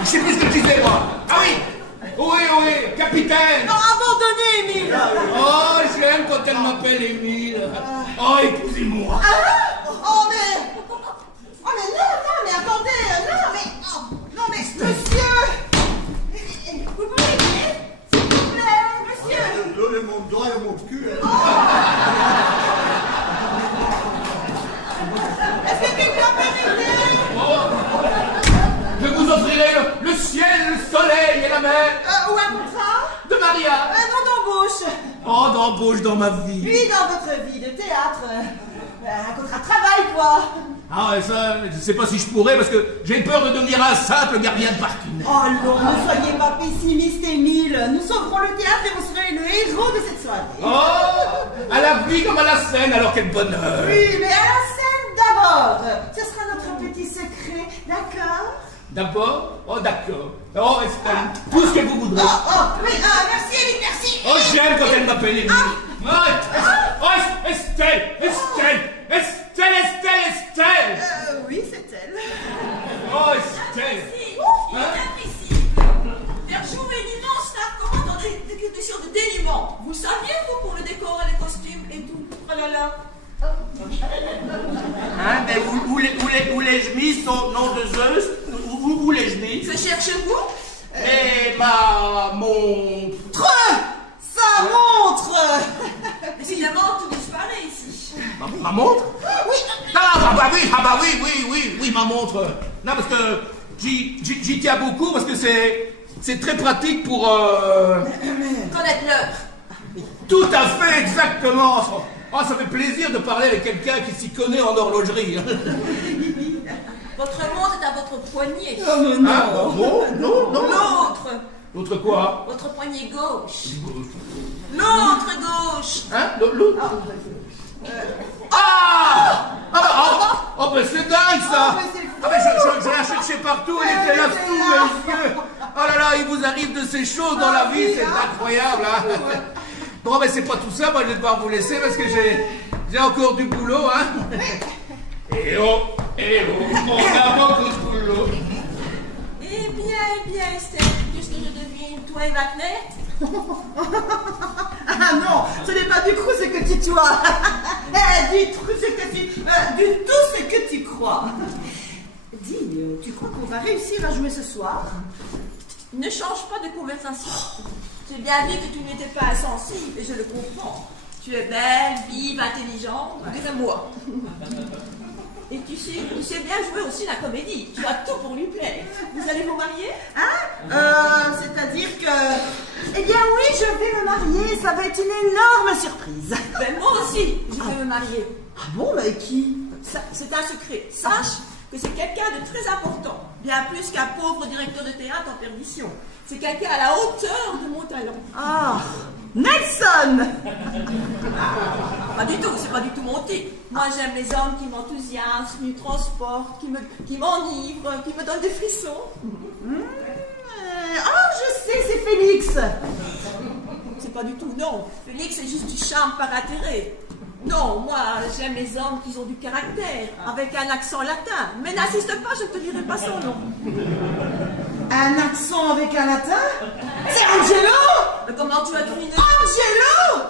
Je sais plus ce que je disais, moi. Ah oui, capitaine. Non, abandonnez, Émile. Oh, j'aime quand elle m'appelle Émile. Oh, épousez-moi. Oh, mais attendez, non, mais monsieur. Vous pouvez m'aider, s'il vous plaît, monsieur. Donnez mon doigt et mon cul. Est-ce que quelqu'un peut m'aider? Je vous offrirai le ciel, le soleil et la mer. Ou un contrat? De Maria. Non, d'embauche. Oh, d'embauche dans ma vie. Oui, dans votre vie de théâtre. Un contrat de travail, quoi. Ah ouais, ça, je sais pas si je pourrais parce que j'ai peur de devenir un simple gardien de parking. Oh non, ne soyez pas pessimiste, Émile. Nous sauverons le théâtre et vous serez le héros de cette soirée. Oh, à la vie comme à la scène, alors quel bonheur. Oui, mais à la scène d'abord. D'abord, oh d'accord. Oh Estelle, tout ce que vous voudrez. Oui, merci, Émilie, merci. Oh, j'aime quand elle m'appelle Émilie. Oh, Estelle, Estelle, Estelle, Estelle, Estelle. Oui, c'est elle. Oh, Estelle. Il est imprécis. Faire jouer une immense star comment dans des conditions de dénuement. Vous saviez, vous, pour le décor et les costumes et tout. Oh là là. Hein, mais où les chemises, nom de Zeus, où les chemises? Que cherchez-vous? Et ma montre. Sa montre. Décidément, tout disparaît ici. Ma montre? Oui. Oui, ma montre. Non, parce que j'y tiens beaucoup, parce que c'est très pratique pour... Connaître l'heure. Tout à fait, exactement. Oh, ça fait plaisir de parler avec quelqu'un qui s'y connaît en horlogerie. Votre montre est à votre poignet. Oh, mais non. Hein? Non. L'autre. L'autre quoi? Votre poignet gauche. L'autre gauche. Hein? L'autre? Oh, ben c'est dingue ça! Je la cherchais partout, elle était là sous mes yeux. Oh là là, il vous arrive de ces choses dans la vie, c'est incroyable. Hein? Bon, ben c'est pas tout ça, moi je vais devoir vous laisser parce que j'ai encore du boulot. Hein? Eh oh, on a beaucoup de boulot. Eh bien, Estelle, qu'est-ce que je devine, toi et Wagner? Ah non, ce n'est pas du coup ce que tu vois. Du tout ce que tu crois. Dis, tu crois qu'on va réussir à jouer ce soir? Ne change pas de conversation. J'ai bien vu que tu n'étais pas insensible, et je le comprends. Tu es belle, vive, intelligente, dirais-moi. Et tu sais bien jouer aussi la comédie. Tu as tout pour lui plaire. Vous allez vous marier? C'est-à-dire que... Eh bien oui, je vais me marier. Ça va être une énorme surprise. Ben moi aussi, je vais me marier. Ah bon, mais qui? C'est un secret. Sache que c'est quelqu'un de très important. Bien plus qu'un pauvre directeur de théâtre en perdition. C'est quelqu'un à la hauteur de mon talent. Ah, Nelson. Pas du tout, c'est pas du tout mon type. Moi j'aime les hommes qui m'enthousiasment, qui me transportent, qui m'enivrent, qui me donnent des frissons. Je sais, c'est Félix. C'est pas du tout, non. Félix, c'est juste du charme par intérêt. Non, moi, j'aime les hommes qui ont du caractère, avec un accent latin. Mais n'insiste pas, je ne te dirai pas son nom. Un accent avec un latin? C'est Angelo? Mais comment tu as deviné? Angelo?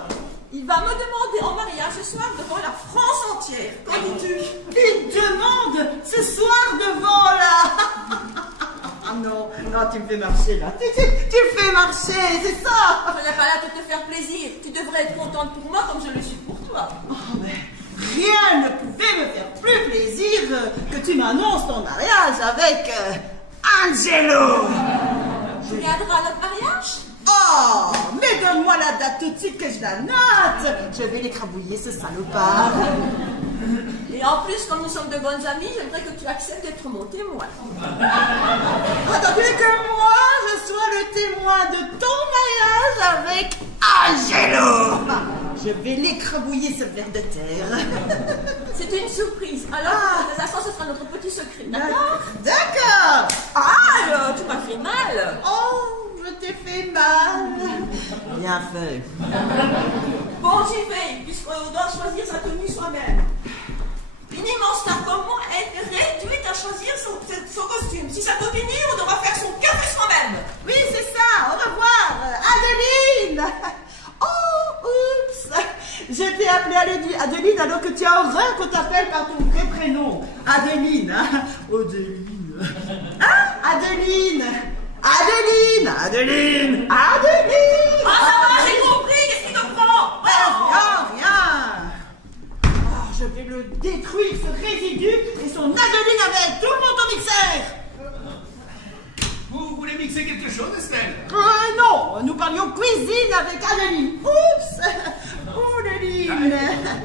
Il va me demander en mariage ce soir devant la France entière. Qu'en dis-tu? Il demande ce soir devant la... Ah non, tu me fais marcher là. Tu me fais marcher, c'est ça. Je n'ai pas là pour te faire plaisir. Tu devrais être contente pour moi comme je le suis pour toi. Oh, mais rien ne pouvait me faire plus plaisir que tu m'annonces ton mariage avec Angelo. Tu viendras à notre mariage? Oh, mais donne-moi la date tout de suite que je la note. Je vais l'écrabouiller, ce salopard. Et en plus, comme nous sommes de bonnes amies, j'aimerais que tu acceptes d'être mon témoin. Attendez que moi, je sois le témoin de ton mariage avec Angelo. Je vais l'écrabouiller, ce ver de terre. C'est une surprise. Alors, de toute façon, ce sera notre petit secret. D'accord? D'accord. Ah, tu m'as fait mal. Oh, je t'ai fait mal. Bien fait. Bon, j'y vais, puisqu'on doit choisir sa tenue soi-même. Une immense star comme moi est réduite à choisir son costume. Si ça continue, on devra faire son café soi-même. Oui, c'est ça. Au revoir, Adeline. Oh, oups. Je t'ai appelée Adeline alors que tu as horreur qu'on t'appelle par ton vrai prénom. Adeline, hein? Adeline. Hein? Adeline. Ah, ça va, j'ai compris. Qu'est-ce qui te prend? Rien. Je vais le détruire, ce résidu, et son Adeline avec tout le monde au mixeur. Vous voulez mixer quelque chose, Estelle? Non, nous parlions cuisine avec Adeline. Oups. Adeline.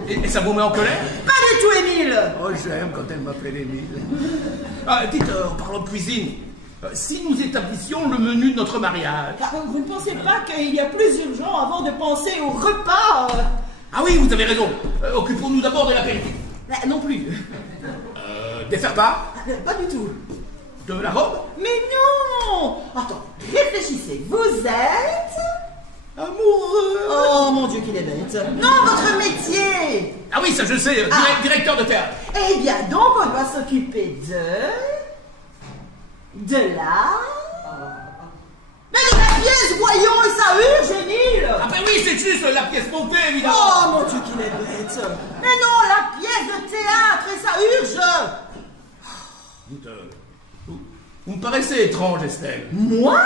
Et ça vous met en colère? Pas du tout, Émile. Oh, j'aime quand elle m'appelle Émile. Dites, en parlant de cuisine, si nous établissions le menu de notre mariage... Vous ne pensez pas qu'il y a plus urgent avant de penser au repas? Ah oui, vous avez raison. Occupons-nous d'abord de l'apéritif. Non plus. Dessert pas? Pas du tout. De la robe? Mais non! Attends, réfléchissez. Vous êtes... Amoureux. Oh mon Dieu, qu'il est bête. Non, votre métier! Ah oui, ça je sais, directeur de théâtre. Eh bien, donc on doit s'occuper de la... Mais de la pièce, voyons, et ça urge, Émile! Ah ben oui, c'est juste la pièce montée, évidemment. Oh mon Dieu, qu'il est bête! Mais non, la pièce de théâtre, et ça urge! Vous me paraissez étrange, Estelle. Moi?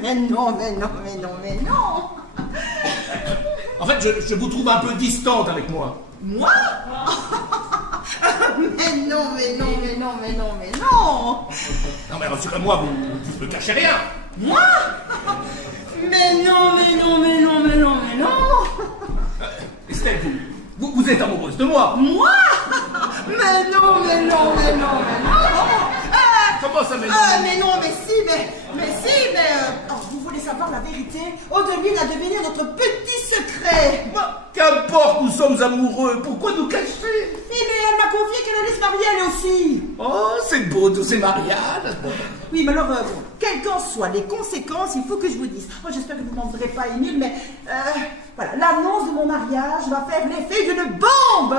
Mais non, mais non, mais non, mais non! En fait, je vous trouve un peu distante avec moi. Moi? Mais non, mais non, mais non, mais non, mais non! Non mais rassurez-moi, vous ne me cachez rien. Moi? Mais non, mais non, mais non, mais non, mais non! Estelle, vous êtes amoureuse de moi. Moi? Mais non, mais non, mais non, mais non! Comment ça, mais non? Mais non, mais si, oh, vous voulez savoir la vérité? Odeline a deviné notre petit secret! Bah, qu'importe, nous sommes amoureux, pourquoi nous cacher? Mais elle m'a confié qu'elle allait se marier elle aussi! Oh, c'est beau tous ces mariages! Oui, mais alors, quelles qu'en soient les conséquences, il faut que je vous dise. Oh, j'espère que vous n'en voudrez pas, Émile, mais voilà, l'annonce de mon mariage va faire l'effet d'une bombe!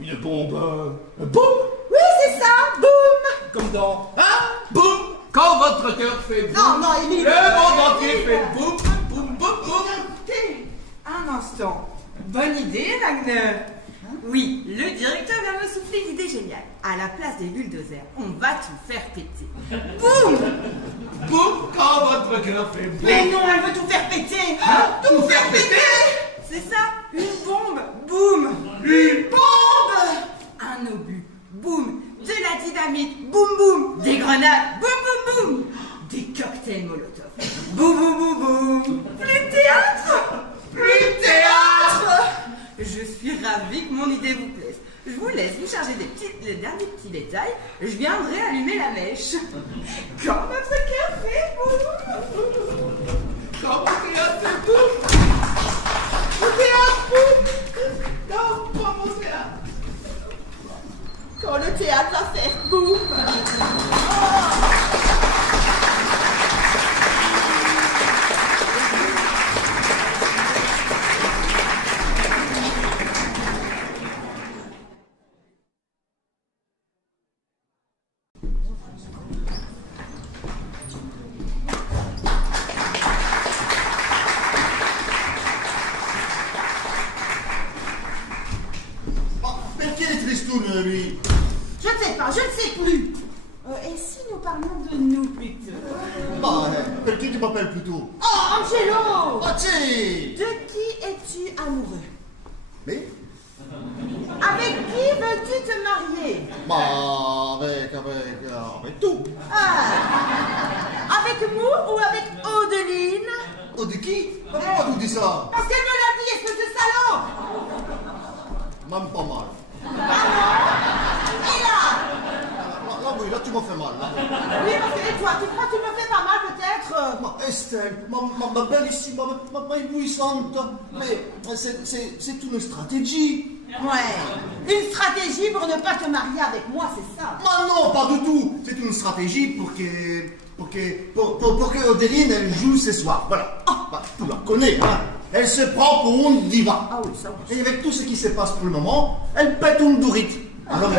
Une bombe? Boum? Oui, c'est ça, boum! Comme dans... Hein? Boum! Quand votre cœur fait boum, Non, non, Émile... le monde entier fait boum, boum, boum, boum! Écoutez, un instant. Bonne idée, Wagner. Oui, le directeur vient me souffler une idée géniale. À la place des bulldozers, on va tout faire péter. Boum! Boum! Quand votre cœur fait boum! Mais non, elle veut tout faire péter! Hein? Tout faire péter? C'est ça, une bombe. Boum! Une bombe! Un obus. Boum! De la dynamite. Boum boum! Des grenades. Boum boum boum! Des cocktails Molotov. Boum boum boum boum! Plus de théâtre! Plus de théâtre! Je suis ravie que mon idée vous plaise. Je vous laisse vous charger les derniers petits détails. Je viendrai allumer la mèche. Quand notre cœur fait boum! Quand votre cœur fait boum! Au théâtre, boum! Non, pas mon théâtre! Quand le théâtre va faire boum! Lui. Je ne sais pas, je ne sais plus. Et si nous parlions de nous plutôt? Bah, qui tu m'appelles plutôt? Oh, Angelo! Oh, tiens! De qui es-tu amoureux? Mais? Avec qui veux-tu te marier? Bah, avec tout. Ah. Avec Mou ou avec Odeline? Oh, de qui? Pourquoi tu dis ça? Parce qu'elle me l'a dit, espèce de salaud! Même pas mal. Ah non? Et là? Là, oui, là, tu m'as fait mal. Là. Oui, parce que, et toi, tu crois que tu me fais pas mal, peut-être? Estelle, ma bellissime, ma éblouissante, mais c'est une stratégie. Ouais, une stratégie pour ne pas te marier avec moi, c'est ça? Mais non, pas du tout. C'est une stratégie pour que Odeline, elle joue ce soir. Voilà. Bah, tu la connais, hein. Elle se prend pour une diva. Ah oui, ça oui. Et avec tout ce qui se passe pour le moment, elle pète une dourite. Alors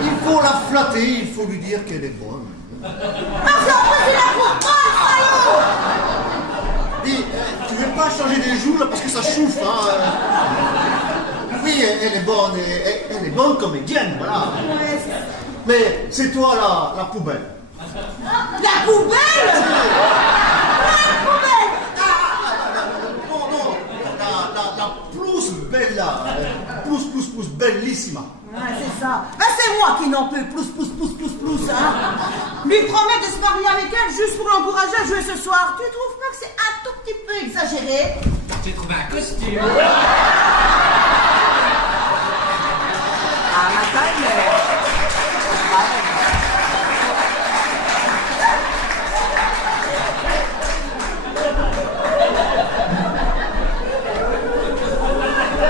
il faut la flatter, il faut lui dire qu'elle est bonne. Parce qu'après, tu la trouves pas, salaud! Dis, tu veux pas changer les joues là parce que ça chauffe, hein? Oui, elle est bonne, elle est bonne comédienne, voilà. Ouais, c'est ça. Mais c'est toi la poubelle. La poubelle? La poubelle! Non, la plus bella, plus bellissima. Ouais, c'est ça. Ben, c'est moi qui n'en peux plus, hein. Lui promet de se marier avec elle juste pour l'encourager à jouer ce soir. Tu trouves pas que c'est un tout petit peu exagéré? J'ai trouvé un costume. Ah, ma taille,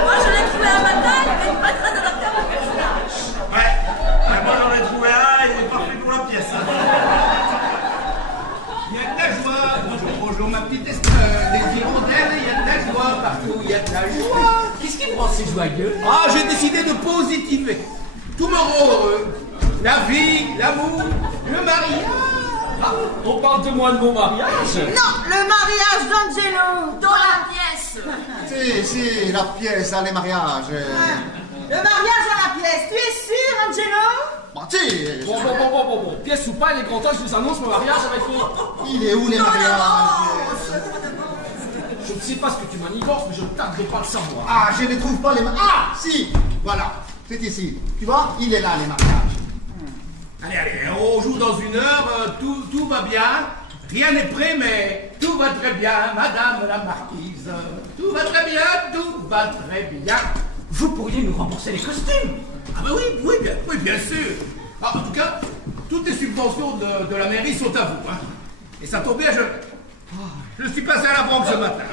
Moi, je l'ai trouvé un matin, il avait une pas très adapté à mon personnage. Ouais, moi j'en ai trouvé un. joyeux. Ah, j'ai décidé de positiver. Tout me rend heureux. La vie, l'amour, le mariage. Ah, on parle de moi de mon mariage. Non, le mariage d'Angelo. Dans la pièce. Si, la pièce, hein, les mariages. Le mariage dans la pièce. Tu es sûr, Angelo? Bah, si, Bon. Pièce ou pas, il est grand temps que je vous annonce mon mariage avec vous. il est où les mariages? Je ne sais pas ce que tu manigances, mais je ne tarderai pas à le savoir. Ah, je ne trouve pas les mariages. Ah, si, voilà, c'est ici. Tu vois, il est là, les mariages. Allez, on joue dans 1 heure, tout va bien. Rien n'est prêt, mais tout va très bien, madame la marquise. Tout va très bien. Vous pourriez nous rembourser les costumes. Ah ben oui, bien sûr. Ah, en tout cas, toutes les subventions de la mairie sont à vous. Hein. Et ça tombe bien, je suis passé à la banque ce matin.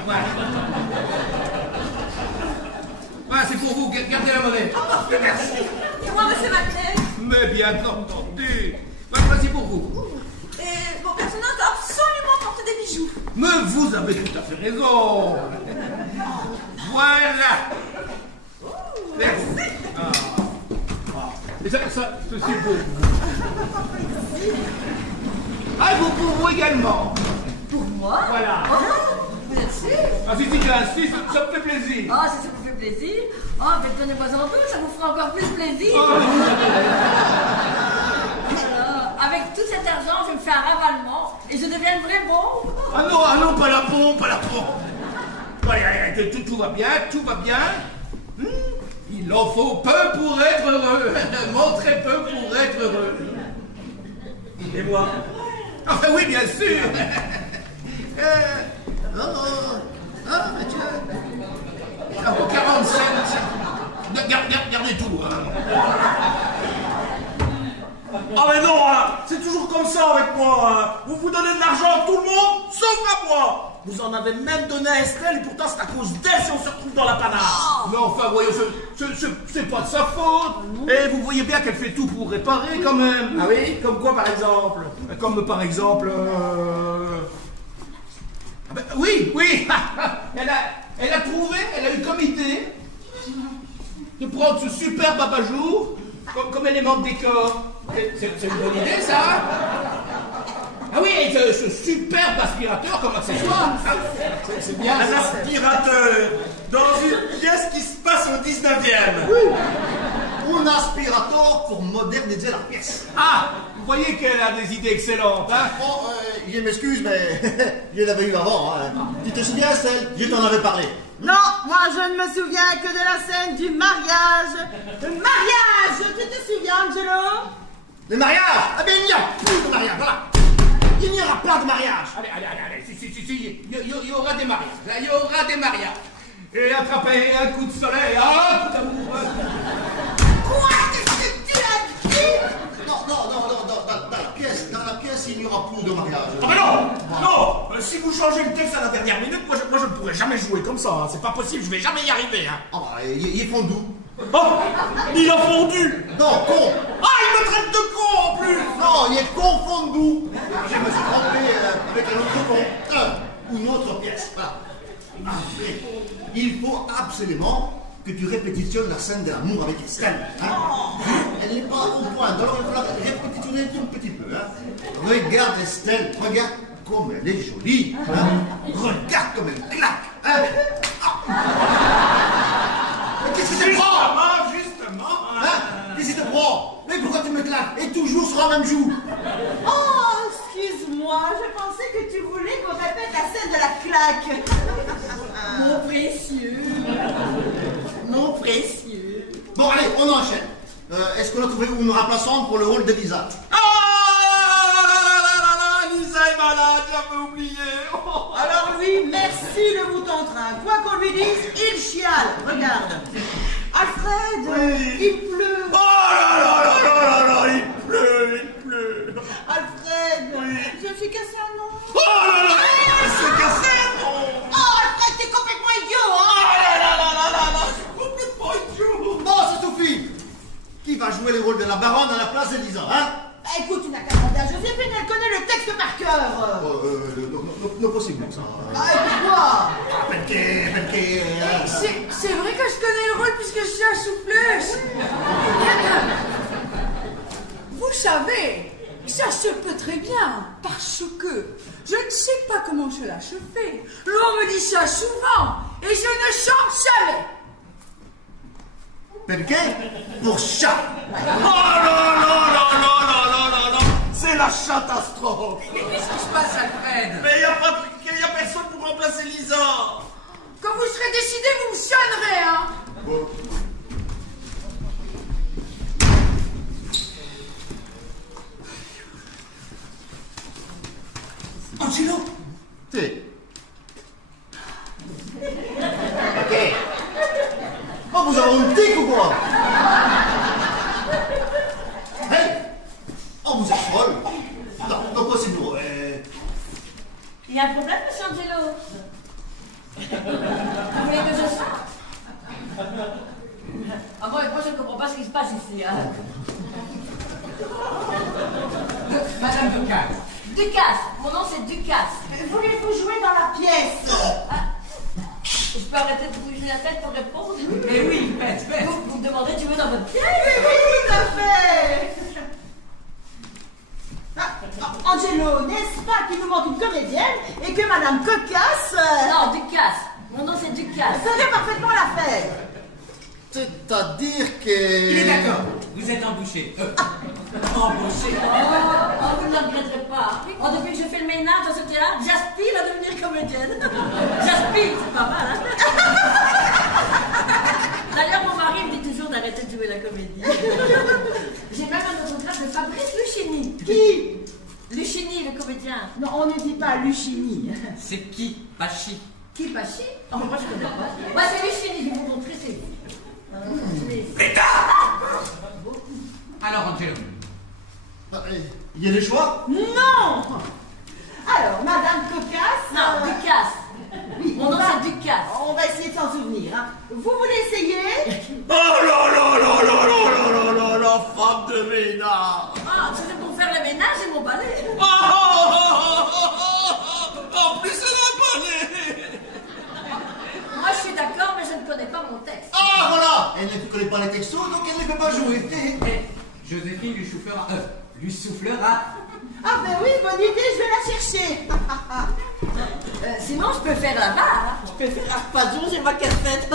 Voilà, c'est pour vous, gardez la monnaie. Merci. Et moi, monsieur Maclay. Mais bien entendu. Voici pour vous. Et mon personnage doit absolument porter des bijoux. Mais vous avez tout à fait raison. Voilà. Merci. Et ça, ceci pour vous. Ah, vous pour vous également. Pour moi? Voilà. Oh, vous êtes sûr? Ah, si, ça me fait plaisir. Ah, si ça vous fait plaisir. Ah, mais donnez-moi un peu, ça vous fera encore plus plaisir. Alors, avec tout cet argent, je me fais un ravalement et je deviendrai bon. Ah non, pas la pompe. Bon, allez, tout va bien. Il en faut peu pour être heureux. Montrez peu pour être heureux. Et moi? Enfin oui, bien sûr. Mathieu. Encore 40 cents. Gardez tout. Hein. Ah mais non, hein, c'est toujours comme ça avec moi. Hein. Vous vous donnez de l'argent à tout le monde, sauf à moi. Vous en avez même donné à Estelle et pourtant c'est à cause d'elle si on se retrouve dans la panade. Mais enfin, voyons, c'est pas de sa faute. Et vous voyez bien qu'elle fait tout pour réparer quand même. Ah oui? Comme quoi par exemple? Comme par exemple... Ah ben, oui. Elle a trouvé, elle a eu comme idée de prendre ce superbe abat-jour comme élément de décor. C'est une bonne idée, ça. Ah oui, et ce superbe aspirateur comme accessoire. C'est bien Un ça. aspirateur dans une pièce qui se passe au 19e. Oui. Un aspirateur pour moderniser la pièce. Ah, vous voyez qu'elle a des idées excellentes, hein. Bon, je m'excuse, mais je l'avais eu avant. Hein. Tu te souviens, Estelle? Je t'en avais parlé. Non, moi je ne me souviens que de la scène du mariage. Le mariage, tu te souviens, Angelo? Le mariage? Ah ben il n'y a plus de mariage, voilà. Il n'y aura pas de mariage. Allez, si, il y aura des mariages. Il y aura des mariages. Et attraper un coup de soleil, un coup d'amour. Quoi? Qu'est-ce que tu as dit? Non, dans la pièce, il n'y aura plus de mariage. Ah mais non. Si vous changez le texte à la dernière minute, moi je ne pourrai jamais jouer comme ça. Hein. C'est pas possible, je vais jamais y arriver. Hein. Ah bah, il est fondu. Oh, il a fondu. Non, con. Ah, il me traite de con en plus. Non, il est confondu. Je me suis trompé avec un autre con. Une autre pièce. Voilà. Après, il faut absolument que tu répétitionnes la scène de l'amour avec Estelle. Hein? Elle n'est pas au point, alors il va falloir répétitionner un petit peu. Hein? Regarde Estelle, regarde comme elle est jolie. Hein? Regarde comme elle claque. Hein? Ah. Mais qu'est-ce que tu prends? Justement. Hein? Qu'est-ce que tu prends? Mais pourquoi tu me claques? Et toujours sur la même joue. Oh, excuse-moi, je pensais que tu voulais qu'on répète la scène de la claque. Mon précieux. Mon précieux. Bon, allez, on enchaîne. Est-ce qu'on a trouvé une remplaçante pour le rôle de Lisa? Ah, Lisa est malade, j'avais oublié. Oh. Alors lui, merci le bouton-train. Quoi qu'on lui dise, il chiale. Regarde. Alfred, Oui. il pleut. Oh là, il pleut. Alfred, Oui. je me suis cassé un nom. Oh là, il s'est cassé un nom. Oh, Alfred, t'es complètement idiot, hein. Oh là, c'est complètement idiot. Bon, ça suffit. Qui va jouer le rôle de la baronne à la place d'Elisa, hein? Écoute, tu n'as qu'à demander à Joséphine, elle connaît le texte par cœur. Non possible, ça. Ah, et pourquoi? Perché... C'est vrai que je connais le rôle parce que je suis un souffleuse. Vous savez, ça se peut très bien, parce que je ne sais pas comment cela se fait. L'on me dit ça souvent, et je ne chante jamais. Perché? Pour chat. Oh non, non, non, non, non, non, non, non. C'est la catastrophe. Mais qu'est-ce qui se passe, Alfred? Mais y a personne pour remplacer Lisa. Quand vous serez décidé, vous me sonnerez, hein. Bon. Angelo. Sì. Ok. Oh, vous avez un tic ou quoi? Hey. Oh, vous êtes folle. Non, non, pas c'est nous. Il y a un problème, monsieur Angelo? Vous voulez que je sorte? Ah bon, et moi je ne comprends pas ce qui se passe ici. Hein. Madame Ducasse. Ducasse, mon nom c'est Ducasse. Voulez-vous jouer dans la pièce? Je peux arrêter de bouger la tête pour répondre? Mais oui, faites. Vous me demandez de jouer dans votre pièce? Oui, tout à fait. Angelo, n'est-ce pas qu'il nous manque une comédienne et que Madame Cocasse... Non, Ducasse. Mon nom c'est Ducasse. Ça fait parfaitement l'affaire. C'est-à-dire que... Il est d'accord. Vous êtes embauché. Embauché. Oh, vous ne le regretterez pas. Oh, depuis que je fais le ménage dans ce théâtre, j'aspire à devenir comédienne. J'aspire, c'est pas mal, hein? D'ailleurs, mon mari me dit toujours d'arrêter de jouer la comédie. J'ai même un autographe de Fabrice Luchini. Qui? Luchini, le comédien. Non, on ne dit pas Luchini. C'est qui, Pachi? Qui, Pachi? Oh, moi, je connais pas. Moi, c'est Luchini, je vais vous montrer, c'est... Alors, Angelo. Il y a des choix? Non. Alors, Madame Cocasse... Non, Ducasse. Oui, Mon nom, c'est Ducasse. On va essayer de s'en souvenir. Hein. Vous voulez essayer? Oh là là là là là là là là, la femme de ménage. Ah, c'était pour faire le ménage et mon balai. Oh, oh, oh, oh, oh. En plus, c'est un balai. Moi, je suis d'accord, mais je ne connais pas mon texte. Ah, voilà. Elle ne connaît pas les textos, donc elle ne peut pas jouer. Et Joséphine lui soufflera. Ah ben oui, bonne idée, je vais la chercher. Sinon, je peux faire la barre. Je peux faire Arpajon, j'ai ma casquette. Oh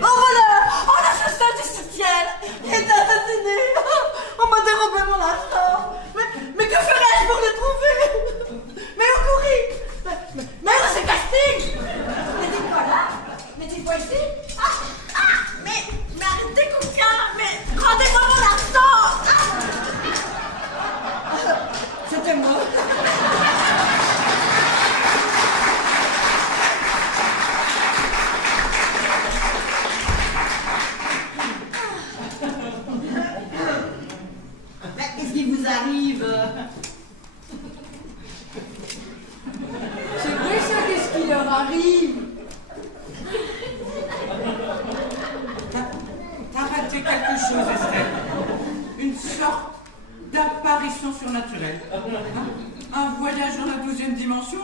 voilà. Oh la chassette du ciel. Il est assassiné. On m'a dérobé mon argent. Mais que ferais-je pour le trouver? Mais où courir? Mais où c'est casting? Mais dis quoi là? Mais dis quoi ici? Mais arrêtez, coquin. Mais rendez-moi mon argent. C'était moi. Qu'est-ce qui vous arrive? C'est vrai ça, qu'est-ce qui leur arrive? T'as raté quelque chose, Estelle. Une sorte d'apparition surnaturelle. Un voyage dans la 12e dimension.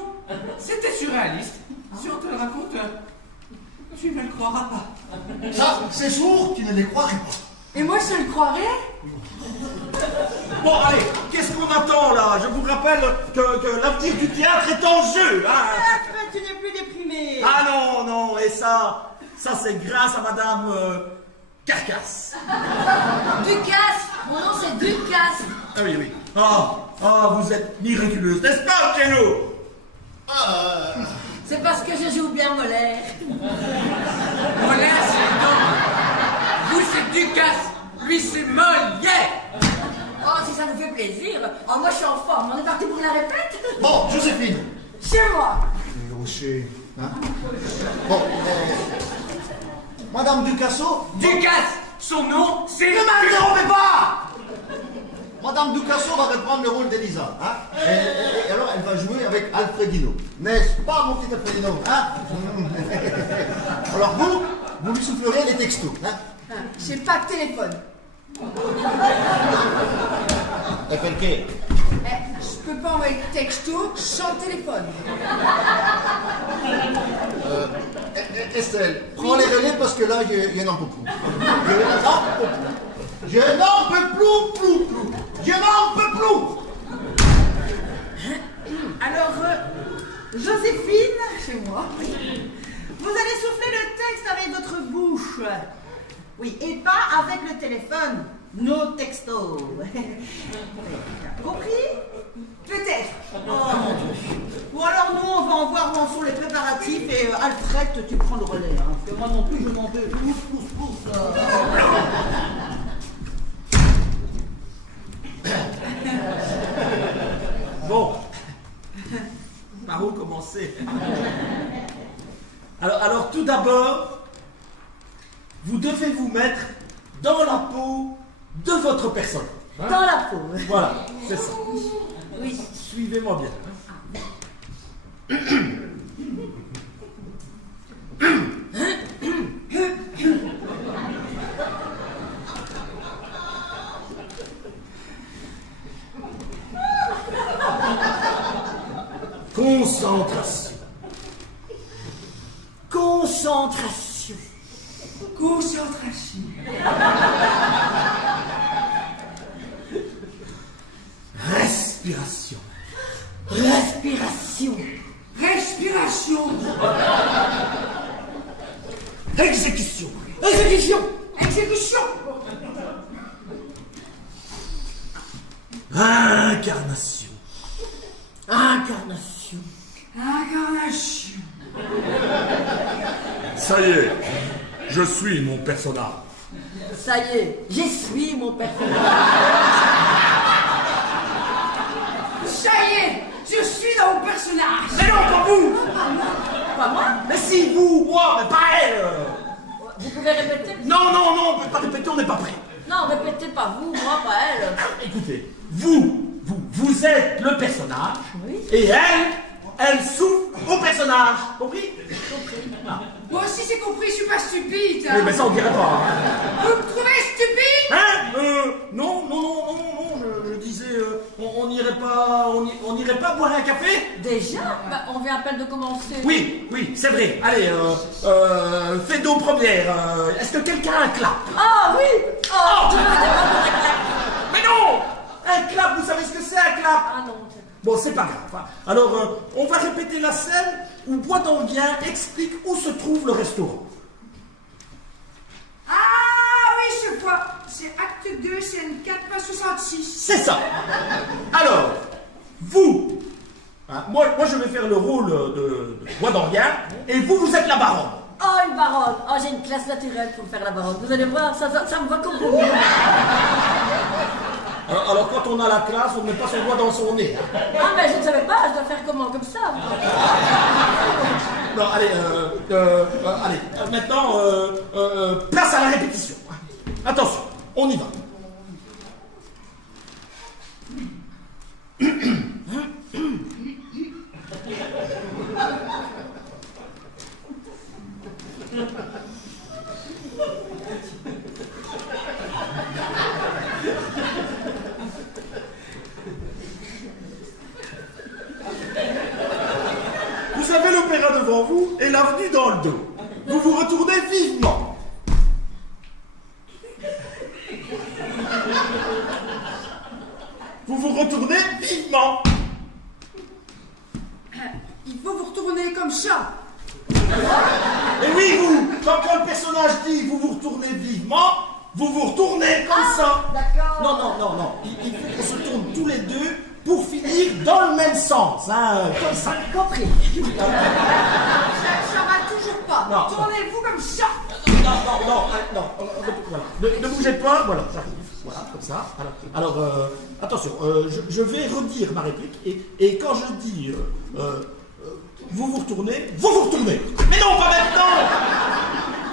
C'était surréaliste. Si on te le raconte, tu ne le croiras pas. Ça, c'est sûr, tu ne les croirais pas. Et moi, je le croirais? Bon, allez, qu'est-ce qu'on attend là? Je vous rappelle que l'avenir du théâtre est en jeu. Hein. Alfred, tu n'es plus déprimé. Ah non, non, et ça c'est grâce à Madame Carcasse. Ducasse. Mon nom, c'est Ducasse. Ah oui, oui. Ah, vous êtes miraculeuse, n'est-ce pas, Angelo? C'est parce que je joue bien Molaire. Molaire, c'est le nom. Vous, c'est Ducasse. Lui, c'est Molière. Oh, si ça vous fait plaisir. Oh, moi, je suis en forme. On est parti pour la répète? Bon, Joséphine. Chez moi. Rocher. Hein? Bon, Madame Ducasso. Ducasse, son nom, c'est... Ne m'interrompez pas! Madame Ducasso va reprendre le rôle d'Elisa. Hein? Et alors, elle va jouer avec Alfredino. N'est-ce pas, mon petit Alfredino? Hein? Alors, vous lui soufflerez les textos. Hein? J'ai pas de téléphone. Et perché? Je peux pas envoyer de texto sans téléphone. Estelle, prends les relais parce que là, je n'en peux plus. Je n'en peux plus. Je n'en peux plus. Alors, Joséphine, chez moi, vous allez souffler le texte avec votre bouche. Oui, et pas avec le téléphone. Nos textos. Compris? Peut-être. Oh, mon Dieu. Ou alors nous, on va en voir où en sont les préparatifs et Alfred, tu prends le relais. Hein, parce que moi non plus, je m'en veux. Bon. Par où commencer? Alors tout d'abord, vous devez vous mettre dans la peau de votre personne. Hein? Dans la peau. Voilà, c'est ça. Oui. Suivez-moi bien. Concentration. Concentration. Concentration. Respiration. Respiration. Respiration. Exécution. Exécution. Exécution. Incarnation. Incarnation. Incarnation. Ça y est, je suis mon personnage. Ça y est, j'y suis mon personnage. Ça y est, je suis dans mon personnage. Mais non, pas vous. Pas moi? Mais si, vous, moi, mais pas elle. Vous pouvez répéter? Non, on ne peut pas répéter, on n'est pas prêt. Non, répétez pas vous, moi, pas elle. Écoutez, vous êtes le personnage, Oui. et elle souffle au personnage. Compris? Compris. Ah. Moi aussi j'ai compris, je suis pas stupide. Hein. Oui, mais ça on dirait pas. Hein? Vous me trouvez stupide? Non, je disais, on n'irait pas boire un café? Déjà? Bah, on vient à peine de commencer. Oui, c'est vrai. Allez, faites nos premières. Est-ce que quelqu'un a un clap? Ah oui! Oh, tu veux dire Mais non! Un clap, vous savez ce que c'est un clap? Ah non. Bon, c'est pas grave. Hein. Alors, on va répéter la scène où Bois d'Anguien explique où se trouve le restaurant. Ah oui, je vois. C'est acte 2, scène 4, page 66. C'est ça. Alors, vous, hein, moi je vais faire le rôle de Bois d'Anguien, et vous êtes la baronne. Oh, une baronne. Oh, j'ai une classe naturelle pour faire la baronne. Vous allez voir, ça me va comme vous. Alors, quand on a la classe, on ne met pas son doigt dans son nez. Hein. Ah, mais je ne savais pas, je dois faire comment? Comme ça? Non, allez, maintenant, place à la répétition. Attention, on y va. Vous avez l'opéra devant vous et l'avenue dans le dos. Vous vous retournez vivement. Vous vous retournez vivement. Il faut vous retourner comme ça. Et oui, vous, quand le personnage dit vous vous retournez vivement, vous vous retournez comme ça. D'accord. Non. Il faut qu'on se tourne tous les deux pour finir dans le même sens, hein, comme ça. Compris. Ça va toujours pas. Non. Tournez-vous comme ça. Non. Voilà. Ne bougez pas, voilà, j'arrive. Voilà, comme ça. Alors, attention, je vais redire ma réplique, et quand je dis vous vous retournez, vous vous retournez. Mais non, pas maintenant.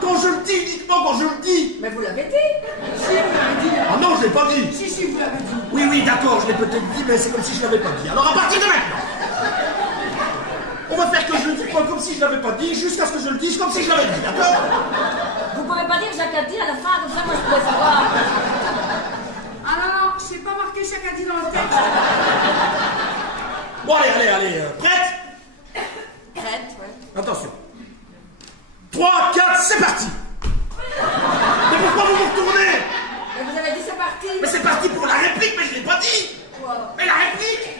Quand je le dis, uniquement quand je le dis. Mais vous l'avez dit. Si, vous l'avez dit. Ah non, je l'ai pas dit. Si, vous l'avez dit. Oui, d'accord, je l'ai peut-être dit, mais c'est comme si je l'avais pas dit. Alors à partir de maintenant, on va faire que je le dis pas comme si je l'avais pas dit, jusqu'à ce que je le dise comme si je l'avais dit, d'accord? Vous pouvez pas dire Jacques a dit à la fin, comme ça moi je pourrais savoir. Ah non, c'est pas marqué chaque dit dans le texte. allez, prête? Prête, ouais. Attention. 3, 4, c'est parti. Mais pourquoi vous vous retournez? Mais vous avez dit c'est parti. Mais c'est parti pour la réplique, mais je l'ai pas dit. Quoi? Mais la réplique.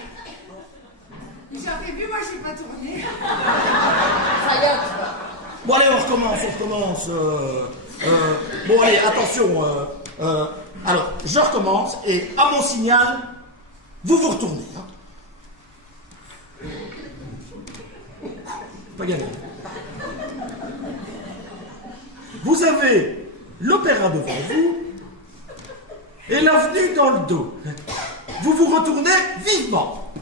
J'avais vu, moi j'ai pas tourné. Ça y est, tu vois. Bon allez, on recommence. Bon allez, attention. Alors, je recommence et à mon signal, vous vous retournez. Hein. Pas gagné. Vous avez l'opéra devant vous et l'avenue dans le dos. Vous vous retournez vivement.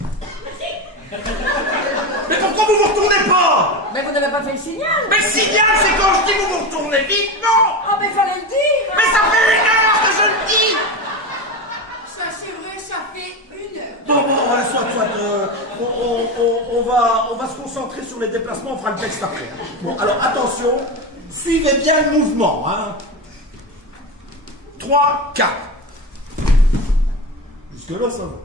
Mais pourquoi vous vous retournez pas? Mais vous n'avez pas fait le signal. Mais le signal, c'est quand je dis vous vous retournez vivement. Oh, mais il fallait le dire. Mais ça fait 1 heure que je le dis. Ça c'est vrai, ça fait 1 heure. Bon, soit. On va se concentrer sur les déplacements, on fera le texte après. Bon, alors attention, suivez bien le mouvement. Hein. 3, 4. Jusque-là, ça va.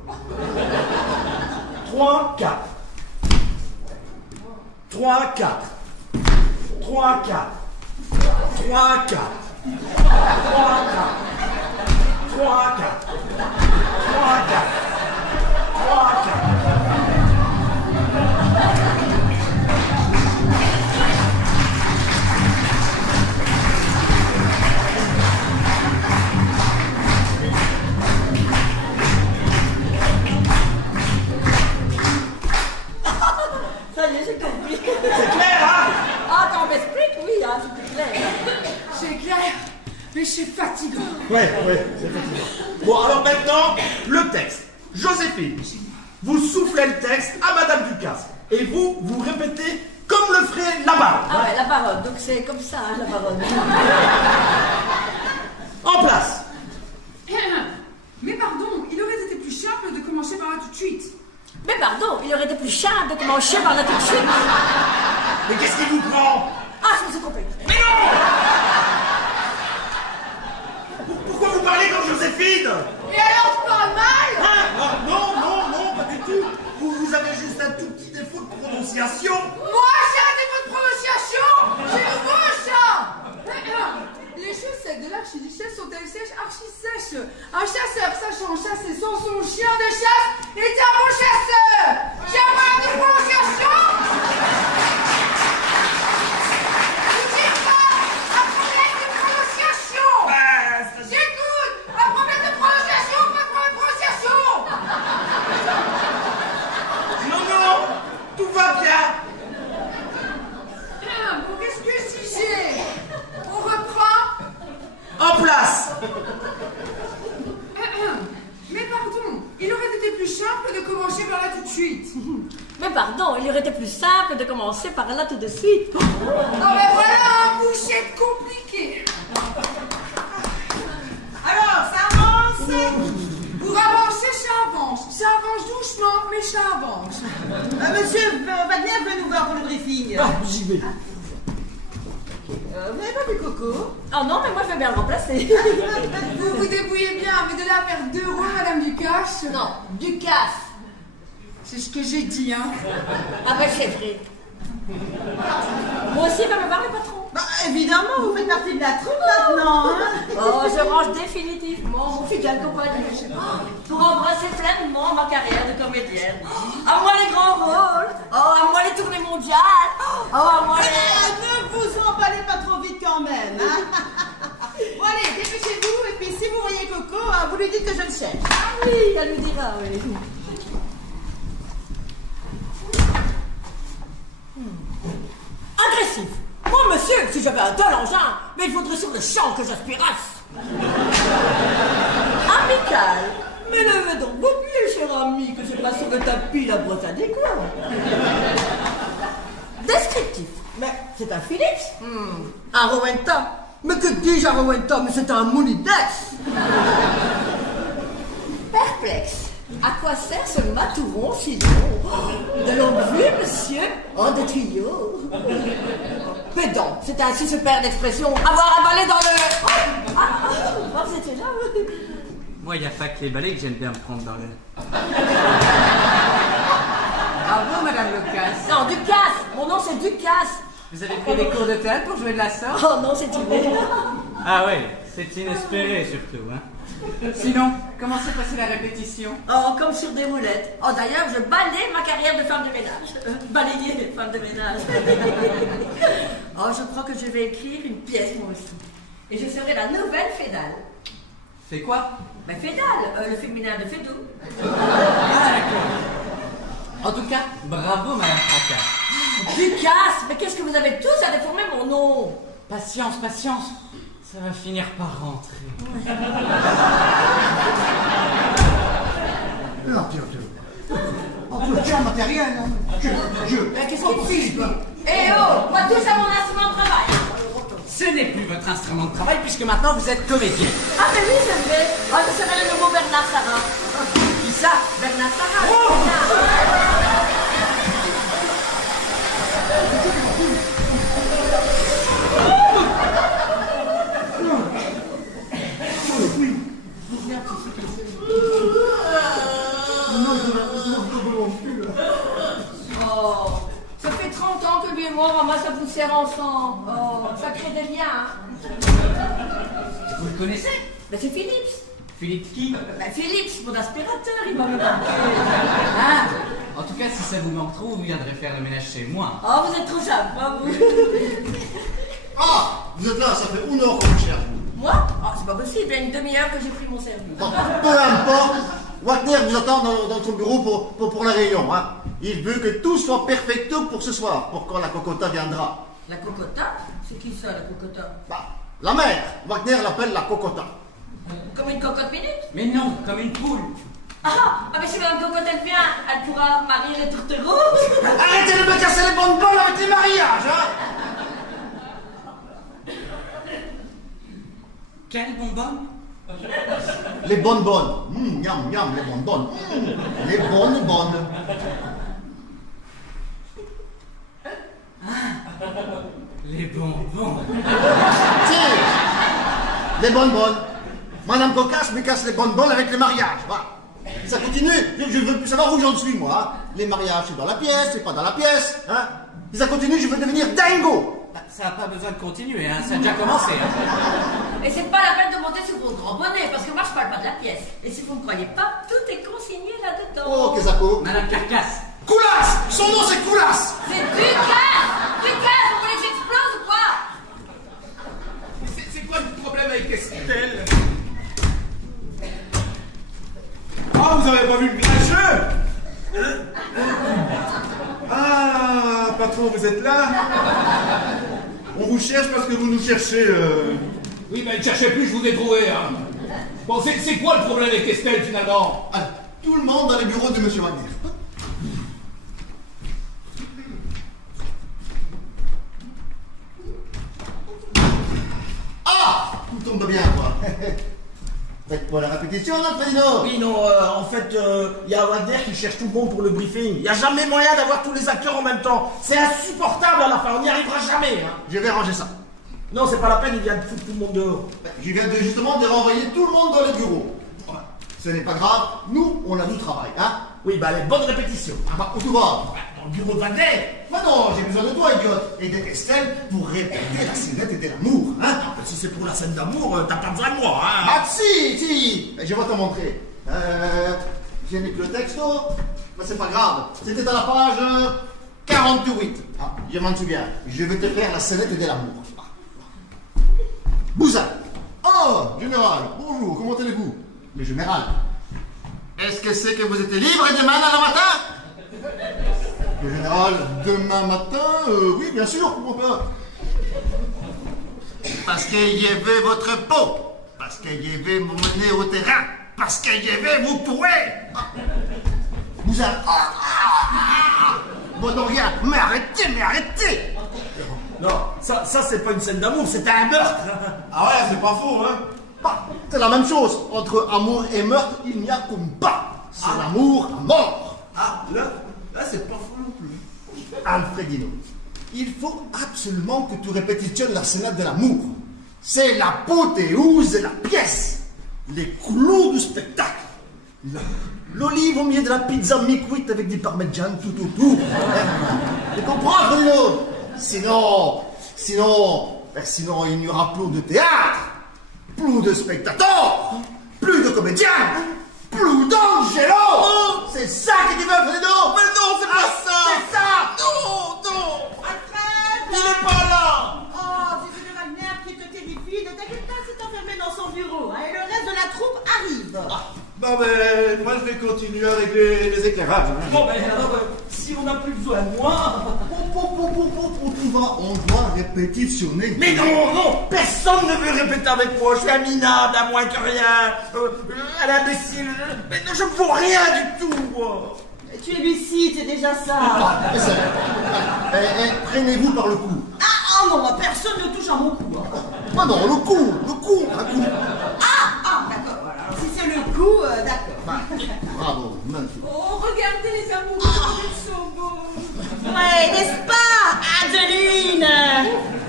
3, 4. 3, 4. 3, 4. 3, 4. 3, 4. 3, 4. 3, 4. 3, 4. Ça y est, j'ai compris. C'est clair, hein? Ah, t'en m'expliques, oui, hein, c'est clair. C'est clair, mais c'est fatigant. Ouais, c'est fatigant. Bon, alors maintenant, le texte. Joséphine, vous soufflez le texte à Madame Ducasse. Et vous répétez comme le ferait la baronne. Ah ouais, la baronne, donc c'est comme ça, hein, la baronne. En place. Mais pardon, il aurait été plus simple de commencer par là tout de suite. Mais pardon, il aurait été plus simple de commencer par là tout de suite. Mais qu'est-ce qui vous prend? Ah, je me suis trompée. Mais non! Pourquoi vous parlez comme Joséphine? Et alors je parle mal? Hein? Ah, non, pas du tout. Vous avez juste un tout petit défaut de prononciation. Moi j'ai un défaut de prononciation. C'est nouveau ça. Les chaussettes de l'archiduchesse sont-elles sèches, archi-sèches? Un chasseur sachant chasser sans son chien de chasse est un bon chasseur. J'ai un problème de prononciation. Je dis pas un problème de prononciation. J'écoute. Un problème de prononciation, pas de problème de prononciation. Non, tout va bien. Bon, qu'est-ce que si j'ai? On reprend. En place. Mais pardon, il aurait été plus simple de commencer par là tout de suite. Mais pardon, il aurait été plus simple de commencer par là tout de suite. Ah ben voilà, vous êtes compliqué. Alors, ça avance. Pour avancer, ça avance. Ça avance doucement, mais ça avance. Monsieur Wagner veut nous voir pour le briefing. Ah, j'y vais. Vous n'avez pas vu Coco? Oh non, mais moi je vais bien le remplacer. Vous vous débrouillez bien, mais de là à faire 2 euros, Madame Ducasse. Non, Ducasse. C'est ce que j'ai dit, hein. Ah ben c'est vrai. Moi aussi, il va me voir le patron. Bah, évidemment, vous faites partie de la troupe maintenant. Hein. Oh, je range définitivement mon fidèle compagnon pour embrasser pleinement ma carrière de comédienne. À moi les grands rôles, oh, à moi les tournées mondiales, oh, à moi les... Ne vous emballez pas trop vite quand même. Hein. Bon allez, dépêchez-vous et puis si vous voyez Coco, vous lui dites que je le cherche. Ah oui, elle lui dira, oui. Agressif. Moi, monsieur, si j'avais un tel engin, mais il faudrait sur le champ que j'aspirasse. Amical. Mais levez donc vos pieds, cher ami, que je passe sur le tapis la brosse adéquate. Descriptif. Mais c'est un Philips. Un Rowenta. Mais que dis-je un Rowenta? Mais c'est un Mounidex. Perplexe. À quoi sert ce matouron si long? De longue vue, monsieur? Oh, des tuyaux. Pédant, c'est ainsi se perd d'expression. Avoir avalé dans le... Oh, c'était là, oui. Moi, il n'y a pas que les balais que j'aime bien me prendre dans le... Bravo, Madame Lucas. Non, Ducasse. Mon nom, c'est Ducasse. Vous avez pris des cours de théâtre pour jouer de la sorte? Oh non, c'est Tibet. Ah oui, c'est inespéré surtout, hein. Sinon, comment s'est passée la répétition? Oh, comme sur des roulettes. Oh, d'ailleurs, je balaye ma carrière de femme de ménage. Balayer des femmes de ménage. Oh, je crois que je vais écrire une pièce, moi aussi. Et je serai la nouvelle Fédale. C'est quoi? Mais Fédale, le féminin de Fédou. Ah, d'accord. En tout cas, bravo, Madame Fracas. Ducasse, mais qu'est-ce que vous avez tous à déformer mon nom? Patience, patience. Ça va finir par rentrer. Non, tu as un matériel, hein. Mais qu'est-ce que tu dis? Eh oh, moi tous à mon instrument de travail. Ce n'est plus votre instrument de travail puisque maintenant vous êtes comédien. Ah mais oui, c'est vrai. Ah, je serai le nouveau Bernard Sarrat. Qui ça? Bernard Sarrat. Oh, ça fait 30 ans que lui et moi on ramasse la poussière ensemble. Oh, ça crée des liens. Hein. Vous le connaissez? Ben c'est Philips. Philippe qui? Ben Philips, mon aspirateur, il va me manquer. Ah! En tout cas, si ça vous manque trop, vous viendrez faire le ménage chez moi. Oh, vous êtes trop sympa, vous. Ah, vous êtes là, ça fait 1 heure qu'on vous cherche. Moi? Oh, c'est pas possible, il y a une demi-heure que j'ai pris mon service. Bon, peu importe, Wagner vous attend dans son bureau pour la réunion. Hein. Il veut que tout soit perfecto pour ce soir, pour quand la cocota viendra. La cocota? C'est qui ça, la cocota? Bah, la mère, Wagner l'appelle la cocota. Comme une cocotte minute? Mais non, comme une poule. Ah, mais si Mme Cocotte elle vient, elle pourra marier les tourtereaux. Arrêtez de me casser les bonnes balles avec les mariages, hein. Quelle bonbonne? Les bonbonnes. Miam, miam, les bonbonnes. Les bonbonnes. Les bonbons. Si, les bonbonnes. Madame Cocasse me casse les bonbonnes avec les mariages. Voilà. Ça continue. Je veux plus savoir où j'en suis, moi. Hein. Les mariages, c'est dans la pièce, c'est pas dans la pièce. Hein. Si ça continue, je veux devenir dingo. Bah, ça n'a pas besoin de continuer, hein. Ça a déjà commencé. Hein. Et c'est pas la peine de monter sur vos grands bonnets, parce que moi je parle pas de la pièce. Et si vous ne croyez pas, tout est consigné là-dedans. Oh, Kesako. Madame Carcasse. Coulas. Son nom, c'est Coulas. C'est Ducasse. Ducasse, vous voulez que j'explose ou quoi? C'est quoi le problème avec Estelle? Ah, vous avez pas vu le grincheux? Ah, patron, vous êtes là? On vous cherche parce que vous nous cherchez. Oui, mais ne cherchez plus, je vous ai trouvé. Hein. Bon, c'est quoi le problème avec Estelle finalement? Alors, tout le monde dans les bureaux de M. Wagner. Ah, tout tombe bien, quoi. Faites pas la répétition, notre Fredino? Oui, non, en fait, il y a Wagner qui cherche tout le monde pour le briefing. Il n'y a jamais moyen d'avoir tous les acteurs en même temps. C'est insupportable à la fin, on n'y arrivera jamais. Hein. Je vais ranger ça. Non, c'est pas la peine, il vient de foutre tout le monde dehors. Je viens justement de renvoyer tout le monde dans les bureaux. Ce n'est pas grave, nous, on a du travail, hein? Oui, bah, les bonnes répétitions. Ah bah, où tu vas? Dans le bureau de Wagner. Bah non, j'ai besoin de toi, idiote. Et d'Estelle pour répéter la scénette de l'amour, hein? Ah, bah, si c'est pour la scène d'amour, t'as pas besoin de moi, hein. Ah si, je vais te montrer. Je n'ai plus le texto, mais c'est pas grave. C'était à la page 48. Ah, je m'en souviens. Je vais te faire la scénette de l'amour. Bousin. Oh, général, bonjour, comment allez-vous? Le général, est-ce que c'est que vous êtes libre demain dans le matin? Le général, demain matin, oui, bien sûr, pourquoi pas? Parce que je veux votre peau, parce que je veux vous mener au terrain, parce que je veux vous tuer. Ah. Bousin. Bon, non, rien, mais arrêtez. Non, ça c'est pas une scène d'amour, c'était un meurtre. Ah ouais, c'est pas faux, hein? Bah, c'est la même chose. Entre amour et meurtre, il n'y a qu'un pas. C'est l'amour à mort. Ah, là c'est pas faux non plus. Alfredino, il faut absolument que tu répétitionnes la scénette de l'amour. C'est l'apothéose de la pièce. Les clous du spectacle. L'olive au milieu de la pizza mi-cuite avec du parmigiano tout autour. Tu comprends, Fredino? Sinon, il n'y aura plus de théâtre, plus de spectateurs, plus de comédiens, plus d'Angelo. C'est ça que tu veux, Fredino? Mais non, c'est pas ça. C'est ça. Non. Alfred! Il n'est pas là. Oh, c'est une Wagner qui te terrifie. Ne t'inquiète pas, c'est enfermé dans son bureau. Hein, et le reste de la troupe arrive. Bon ben, moi je vais continuer à régler les éclairages. Hein. Bon ben alors, si on n'a plus besoin de moi... On doit répétitionner. Mais non, personne ne veut répéter avec moi. Je suis un minable, à moins que rien. À l'imbécile. Mais je ne vaux rien du tout, moi. Tu es lucide, c'est déjà ça. Prenez-vous par le cou. Ah non, personne ne touche à mon cou. Ah non, le cou. Ah, d'accord. Voilà. Si c'est le cou, d'accord. Bravo, magnifique. Oh, regardez les amoureux comme ils sont beaux. Ouais, n'est-ce pas, Adeline?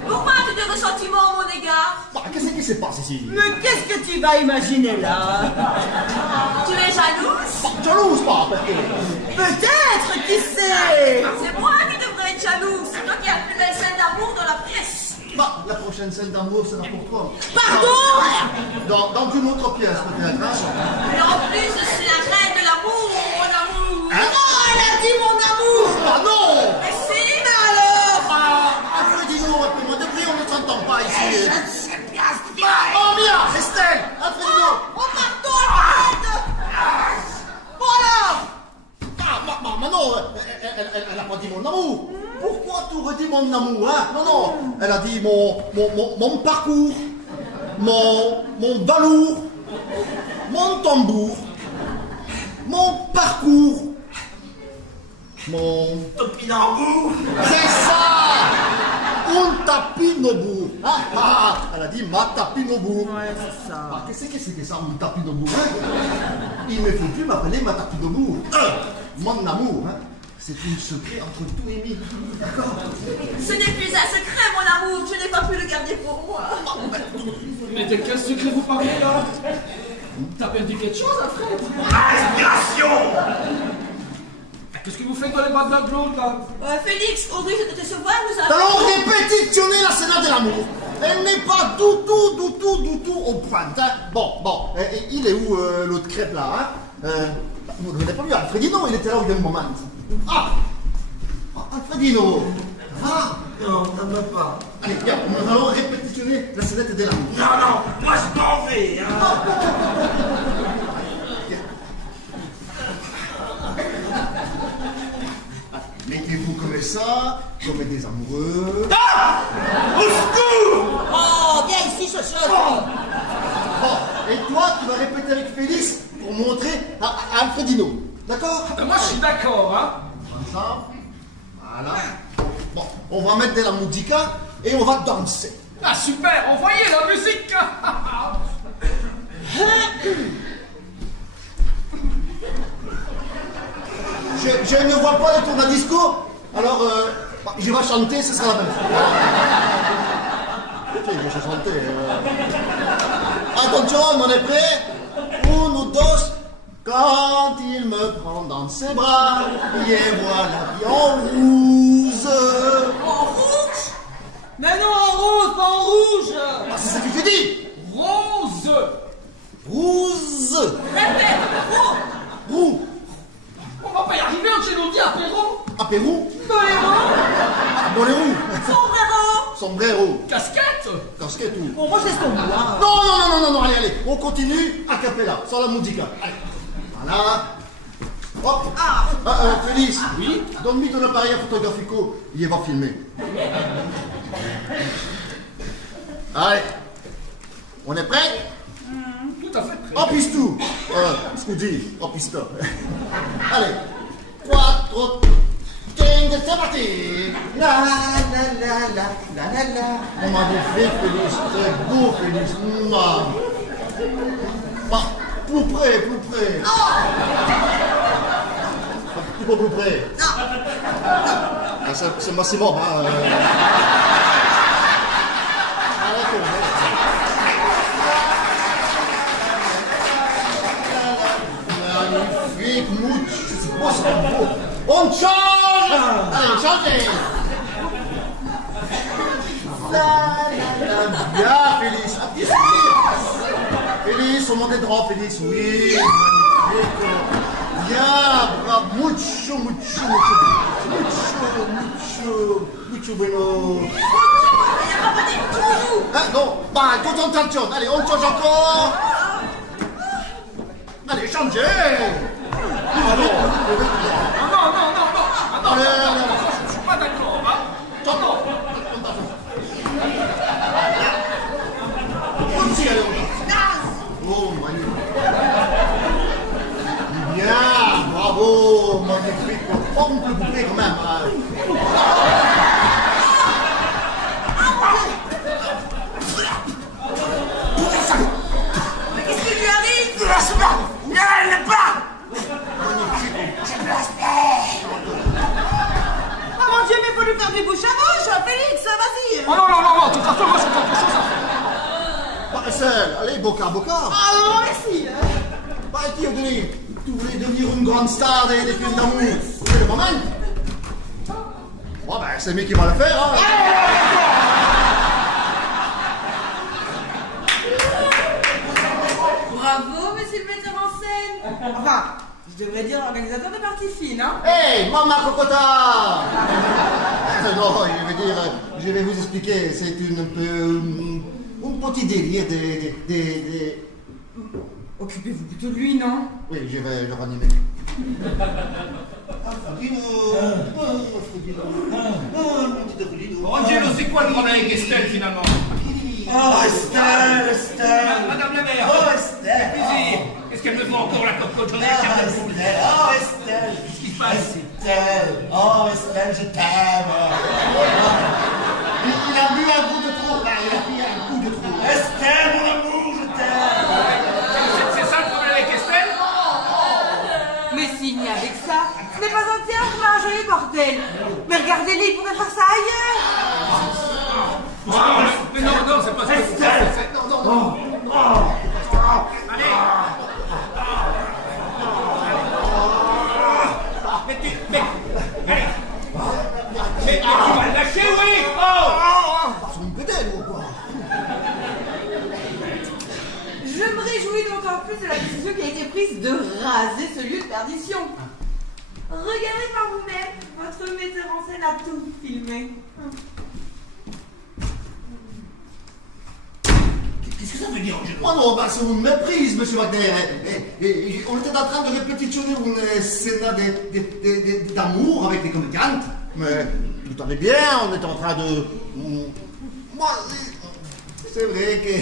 Pourquoi tu as des ressentiments à mon égard? Qu'est-ce qui se passe ici? Mais qu'est-ce que tu vas imaginer là? Tu es jalouse? Jalouse pas, parce que... Peut-être, qui sait? C'est moi qui devrais être jalouse. C'est toi qui as la plus belle scène d'amour dans la pièce. La prochaine scène d'amour sera pour toi. Pardon? Dans une autre pièce, peut-être. Et en plus, je suis la reine de l'amour, mon amour. Non, elle a dit mon amour! Ah non! Mais si! Mais alors? Alfredino, moi depuis on ne s'entend pas ici. C'est bien, Oh Mia, Estelle, Alfredino. Oh, pardon, Alfred! Bon alors? Non, elle n'a pas dit mon amour. Pourquoi tu redis mon amour, hein? Non, elle a dit mon parcours, mon balourd, mon tambour, mon parcours, mon... Topinambour. C'est ça! Un tapinobour. Elle a dit ma tapinobour. Ouais, c'est ça. Qu'est-ce que c'est que ça, mon tapinobour, hein? Il ne faut plus m'appeler ma tapinobour. Mon amour, hein? C'est un secret entre tout et mi. D'accord? Ce n'est plus un secret, mon amour. Je n'ai pas pu le garder pour moi. Mais de quel secret vous parlez là? T'as perdu quelque chose, Alfred? Inspiration. Qu'est-ce que vous faites dans les bras de la blonde là? Félix, Audrey, je te décevoir, nous Allons répétitionner la scène de l'amour. Elle n'est pas du tout au point. Hein? Bon, il est où l'autre crêpe là, hein? Vous n'avez pas vu Alfredino, il était là au même moment. Alfredino. Non, ça ne va pas. Allez, viens, nous allons répétitionner la scénette de l'amour. Non, moi je m'en vais. Hein. Mettez-vous comme ça, comme des amoureux. Au secours! Oh, viens ici, Chochotte. Bon, et toi, tu vas répéter avec Félix pour montrer à Alfredino. D'accord? Moi je suis d'accord, hein? Ensemble. Voilà. Bon, on va mettre de la musica et on va danser. Ah super, envoyez la musique! Je ne vois pas le tourne-disco, alors je vais chanter, ce sera la même chose. Ok, je vais chanter. Attention, on est prêt? Uno, dos. Quand il me prend dans ses bras, et voilà qui en rouge. En rouge? Mais non, en rose, pas en rouge. Ah, c'est ce que je dis. Rose! Rouge. Répète, Roux. On va pas y arriver, Angelo, dis apéro! Apérou. Boléro. Bolérou. Sombrero. Sombrero. Casquette! Casquette ou... Bon, moi je laisse tomber. Hein. Non, allez, on continue a cappella, sans la musica. Allez, voilà. Hop. Félix. Oui? Donne-moi ton appareil photographico, il va filmer. Allez, on est prêt? Tout à fait prêt. Hop, tout. Scusi, hop, stop. Allez, 4, 5, c'est parti. La la la la la la la. On magnifique, Félix, très beau, Félix. Mouah. Bah, plus près. Un petit peu plus près. Ah, c'est maximum, hein. magnifique, c'est beau, c'est beau. On change. Allez, chantez. Bien, Félix. Un petit sourire. Félix, on monte des droits, Félix. Oui. Bien, bravo. Mucho bueno. Ah, non, bah, concentration. Allez, on change encore. Allez, changez. Ah non. Allez, Je suis pas d'accord, hein. chantons. Aussi, allez, oh, magnifique. Bien, bravo, magnifique. Oh, on peut boucler quand même. Mais qu'est-ce qui lui arrive? Elle n'est pas. Oh mon Dieu, mais faut lui faire du bouche à bouche, Félix, vas-y. Oh non, de toute façon, moi j'ai quelque chose à faire. Marcel, allez, boca. Ah non, merci. Bah, qui a donné? Tu voulais devenir une grande star des films d'amour. C'est le moment. Bon, ben, c'est lui qui va le faire, hein. Bravo, monsieur le metteur en scène. Enfin, je devrais dire organisateur de parties fines, hein. Hey, Maman Cocota. Non, je vais vous expliquer. C'est un petit délire des... Occupez-vous plutôt de lui, non? Oui, je vais le ranimer. Angelo, c'est quoi le problème avec Estelle finalement? Oh, Estelle. Madame la mère. Oh, Estelle. Qu'est-ce qu'elle me fait encore la cocotte? Oh, Estelle. Qu'est-ce qui se passe? Estelle. Oh, Estelle, je t'aime. Il a bu un coup de trop, là. Il a pris un coup de trop. Estelle, mon amour, je t'aime. C'est ça le problème avec Estelle? Mais s'il n'y avait que ça, ce n'est pas un théâtre, mais un joli bordel. Mais regardez-les, ils pourraient faire ça ailleurs. Mais non, c'est pas ça. Estelle. Non. Allez. Mais tu vas le lâcher, oui. Oh. C'est une pédale ou quoi? Je me réjouis d'autant plus de la décision qui a été prise de raser ce lieu de perdition. Regardez par vous-même, votre metteur en scène a tout filmé. Qu'est-ce que ça veut dire, Angelo? Oh non, bah, c'est une méprise, monsieur Wagner. On était en train de répétitionner une scène d'amour avec les comédiantes. Mais tout allait bien, on était en train de... Moi, c'est vrai que...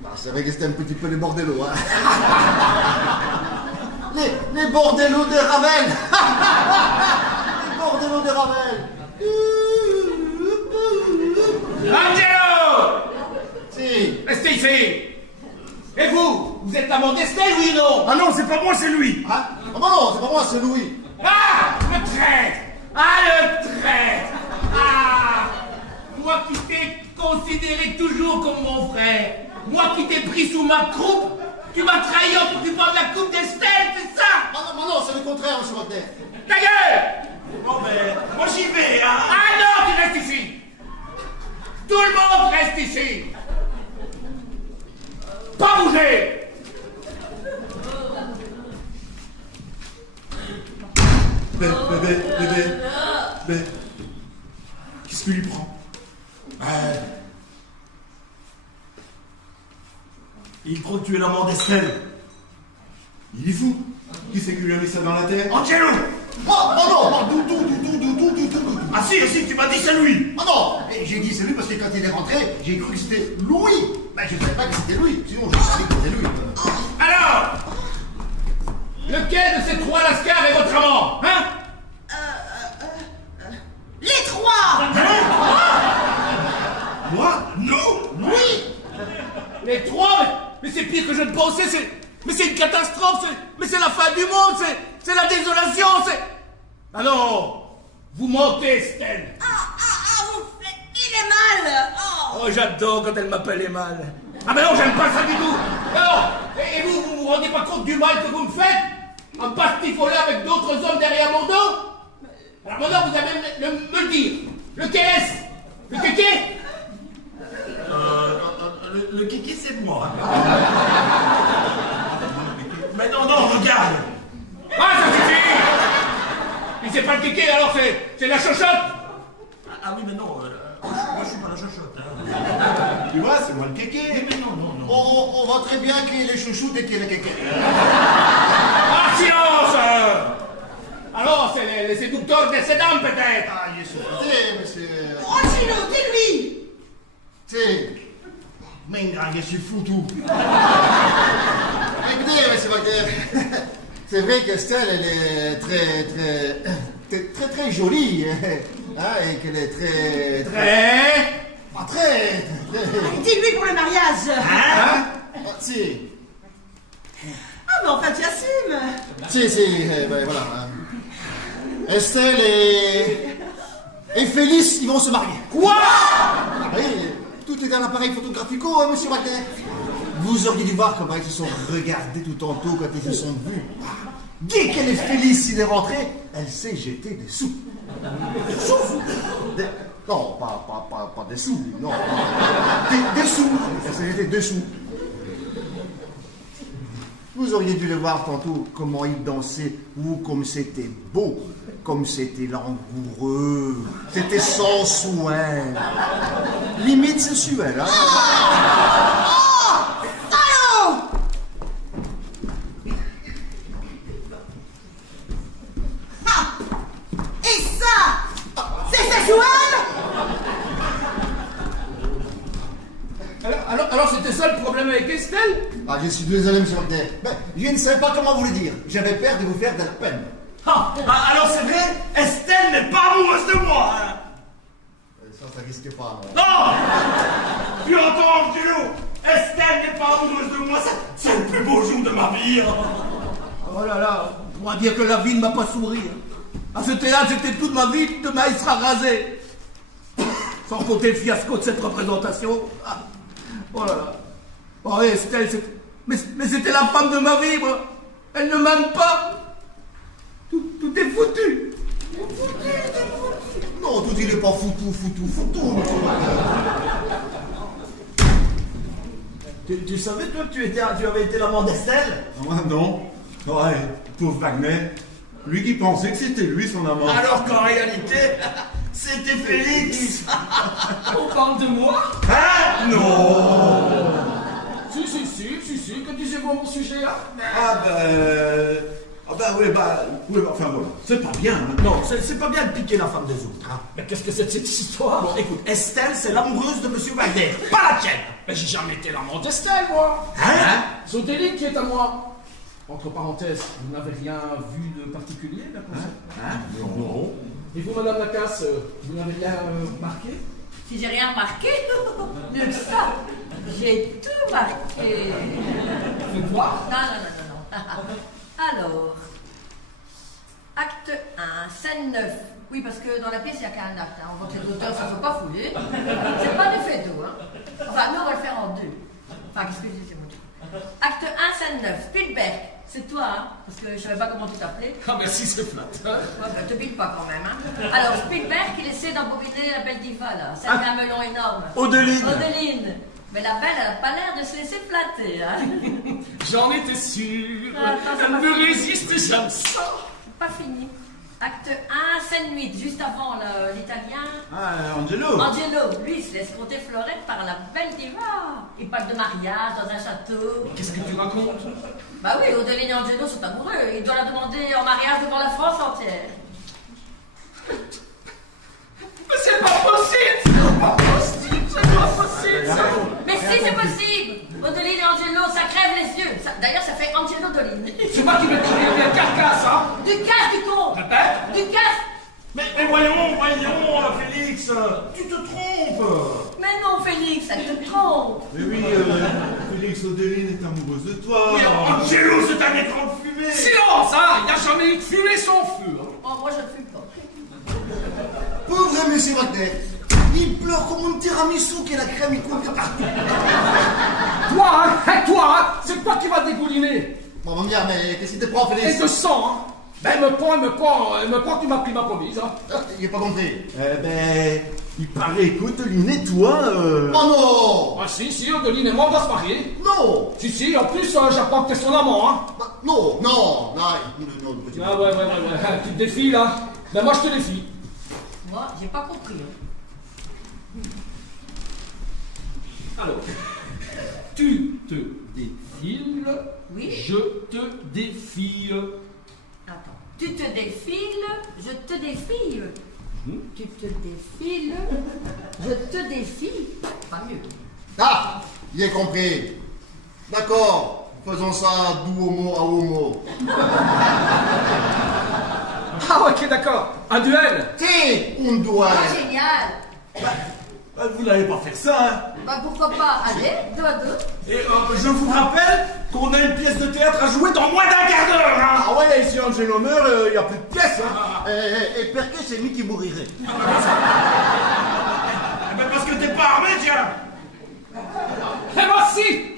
Bah, c'est vrai que c'était un petit peu les bordellos, hein. Les bordellos de Ravel. Les bordellos de Ravel. Angelo! Si. Restez ici! Et vous? Vous êtes l'amant d'Estelle, oui ou non? Ah non, c'est pas moi, c'est lui. Ah non, c'est pas moi, c'est Louis. Ah! Le traître! Ah, le traître! Ah! Moi qui t'ai considéré toujours comme mon frère, moi qui t'ai pris sous ma croupe, tu m'as trahi en t'occupant de la coupe d'Estelle, c'est ça? Non, c'est le contraire, monsieur Wagner. Ta gueule! Bon, ben, moi j'y vais, hein. Ah non, tu restes ici! Tout le monde reste ici! Pas bouger! Bébé. Qu'est-ce que lui prend? Il croit que tu es l'amant d'Estelle. Il est fou. Qui c'est qui lui a mis ça dans la tête? Angelo. Non, du tout. Ah si, tu m'as dit c'est lui. Ah non, j'ai dit c'est lui parce que quand il est rentré, j'ai cru que c'était Louis. Ben, je ne savais pas que c'était lui, sinon je savais que c'était lui. Alors! Lequel de ces trois lascars est votre amant, hein? Les trois! Moi? Non. Oui! Les trois? Mais c'est pire que je ne pensais, mais c'est une catastrophe, mais c'est la fin du monde, c'est la désolation, c'est... Ah non! Vous mentez, Estelle! Vous faites mille et mal! Oh, j'adore quand elle m'appelle Emal. Ah mais non, j'aime pas ça du tout! Alors, et vous vous rendez pas compte du mal que vous me faites en pastifolant avec d'autres hommes derrière mon dos? Alors maintenant, vous avez me le dire. Lequel est-ce? Le kéké? Le kéké, c'est moi. Mais non, regarde. Ah, ça suffit! Mais c'est pas le kéké, alors c'est la chochotte! Ah oui, mais non, moi je suis pas la chochotte. Hein. Tu vois, c'est moi le kéké. Mais non. On voit très bien qui est les chouchoutes et qui est le kéké. Ah, silence! Alors, c'est les séducteurs de ces dames, peut-être? Ah, il est soufflé, monsieur. Angelo, dis-lui! C'est... Mais je suis foutu. Écoutez, monsieur Wagner, c'est vrai qu'Estelle, elle est très jolie, hein, et qu'elle est très... Ah, très... Dis-lui pour le mariage! Hein? Ah, si. Ah, mais enfin, tu assumes! Si, ben voilà. Hein. Estelle et Félix, ils vont se marier. Quoi? Oui, tout est dans l'appareil photographico, hein, monsieur Wagner. Vous auriez dû voir comment ils se sont regardés tout tantôt quand ils se sont vus. Dès qu'elle est Félix, il est rentré, elle s'est jetée des sous. Des sous? Non, pas des sous, non. Des sous. Elle s'est jetée dessous. Vous auriez dû le voir tantôt, comment il dansait, ou comme c'était beau, comme c'était langoureux, c'était sans soin. Limite sensuel, hein? Salaud! Ah! Et ça, c'est sexuel? Alors c'était ça le problème avec Estelle? Ah, je suis désolé, monsieur Wagner. Ben, je ne sais pas comment vous le dire. J'avais peur de vous faire de la peine. Alors c'est vrai, Estelle n'est pas amoureuse de moi. Hein. Ça risque pas, non? Non! Tu entends, Angelo? Estelle n'est pas amoureuse de moi, c'est le plus beau jour de ma vie. Oh là là, on va dire que la vie ne m'a pas souri. Hein. À ce théâtre, j'étais toute ma vie, demain il sera rasé. Sans compter le fiasco de cette représentation. Ah. Oh là là. Oh Estelle, mais c'était la femme de ma vie, moi. Elle ne m'aime pas. Tout est foutu. Non, tout il est pas foutu. Tu savais, toi, que tu avais été l'amant d'Estelle? Moi, non. Ouais, pauvre Wagner. Lui qui pensait que c'était lui son amant. Alors qu'en réalité, c'était Félix. On parle de moi? Hein? Non. Si, que disiez-vous à mon sujet, là? Enfin voilà, c'est pas bien. Hein. Non, c'est pas bien de piquer la femme des autres. Hein. Mais qu'est-ce que c'est de cette histoire? Bon, écoute, Estelle, c'est l'amoureuse de Monsieur Wagner, pas la tienne. Mais j'ai jamais été l'amant d'Estelle, moi. Hein? C'est Odéline qui est à moi. Entre parenthèses, vous n'avez rien vu de particulier, là, comme ça? Non. Et vous, Madame Lacasse, vous n'avez rien marqué? Si j'ai rien remarqué, même ça, j'ai tout marqué. Faites voir. Non. Alors, acte 1, scène 9. Oui, parce que dans la pièce, il n'y a qu'un acte. Hein. On voit que les auteurs ne sont pas foulés. C'est pas du fait d'eau. Hein. Enfin, nous, on va le faire en deux. Enfin, qu'est-ce que je dis, c'est mon truc. Acte 1, scène 9. Spielberg, c'est toi, hein, parce que je ne savais pas comment tu t'appelais. Ah, merci, c'est flatteur. Ouais, bah, te bille pas quand même. Hein. Alors, Spielberg, il essaie d'embobiner la belle diva, là. C'est un melon énorme. Odéline. Mais la belle, elle n'a pas l'air de se laisser flatter. Hein. J'en étais sûr. Attends, Elle me résiste, j'aime ça. Pas fini. Acte 1, scène 8, juste avant l'italien. Ah, Angelo. Lui, il se laisse compter Florette par la belle diva. Il parle de mariage dans un château. Qu'est-ce que tu racontes? Bah oui, Odéline et Angelo sont amoureux. Il doit la demander en mariage devant la France entière. Mais c'est pas possible! C'est pas possible! Mais si, c'est possible! Odéline et Angelo, ça crève les yeux. D'ailleurs, ça fait Angelo Doline. C'est moi qui vais te dire bien carcasse, hein? Du casse, du con! Répète! Du casse! Mais voyons, Félix, tu te trompes. Mais non, Félix, ça te trompe. Mais oui, Félix Odéline est amoureuse de toi. Mais Angelo, c'est un écran de fumée. Silence, hein! Il n'y a jamais eu de fumée sans feu. Oh, moi, je ne fume pas. Pauvre monsieur Wagner. Il pleure comme un tiramisu qui a la crème, il coule de partout. Toi, hein, c'est toi qui vas dégouliner. Bon, mon gars, mais qu'est-ce qui te prend, Félix? Et je sens, hein. Ben, me prend que tu m'as pris ma promise, hein. J'ai pas compris. Eh ben, il paraît qu'Odeline et toi... Oh non! Ah si, Odeline et moi, on va se marier. Non! Si, en plus, j'apprends que t'es son amant, hein. Non. Ah ouais, tu te défies, là. Ben, moi, je te défie. Moi, j'ai pas compris. Alors, tu te défiles, Oui. je te défie. Attends. Tu te défiles, je te défie. Tu te défiles, je te défie. Pas mieux. Ah! J'ai compris. D'accord. Faisons ça d'homo à homo. Ah, ok, d'accord. Un duel. Si, un duel. Ah, génial. Vous n'allez pas faire ça, hein? Bah pourquoi pas. Allez, 2 à 2. Et je vous rappelle qu'on a une pièce de théâtre à jouer dans moins d'un quart d'heure, hein. Ah ouais, ici Angelo meurt, il n'y a plus de pièces, hein? Et perché, c'est lui qui mourirait. Eh ben parce que t'es pas armé, tiens. Et moi aussi.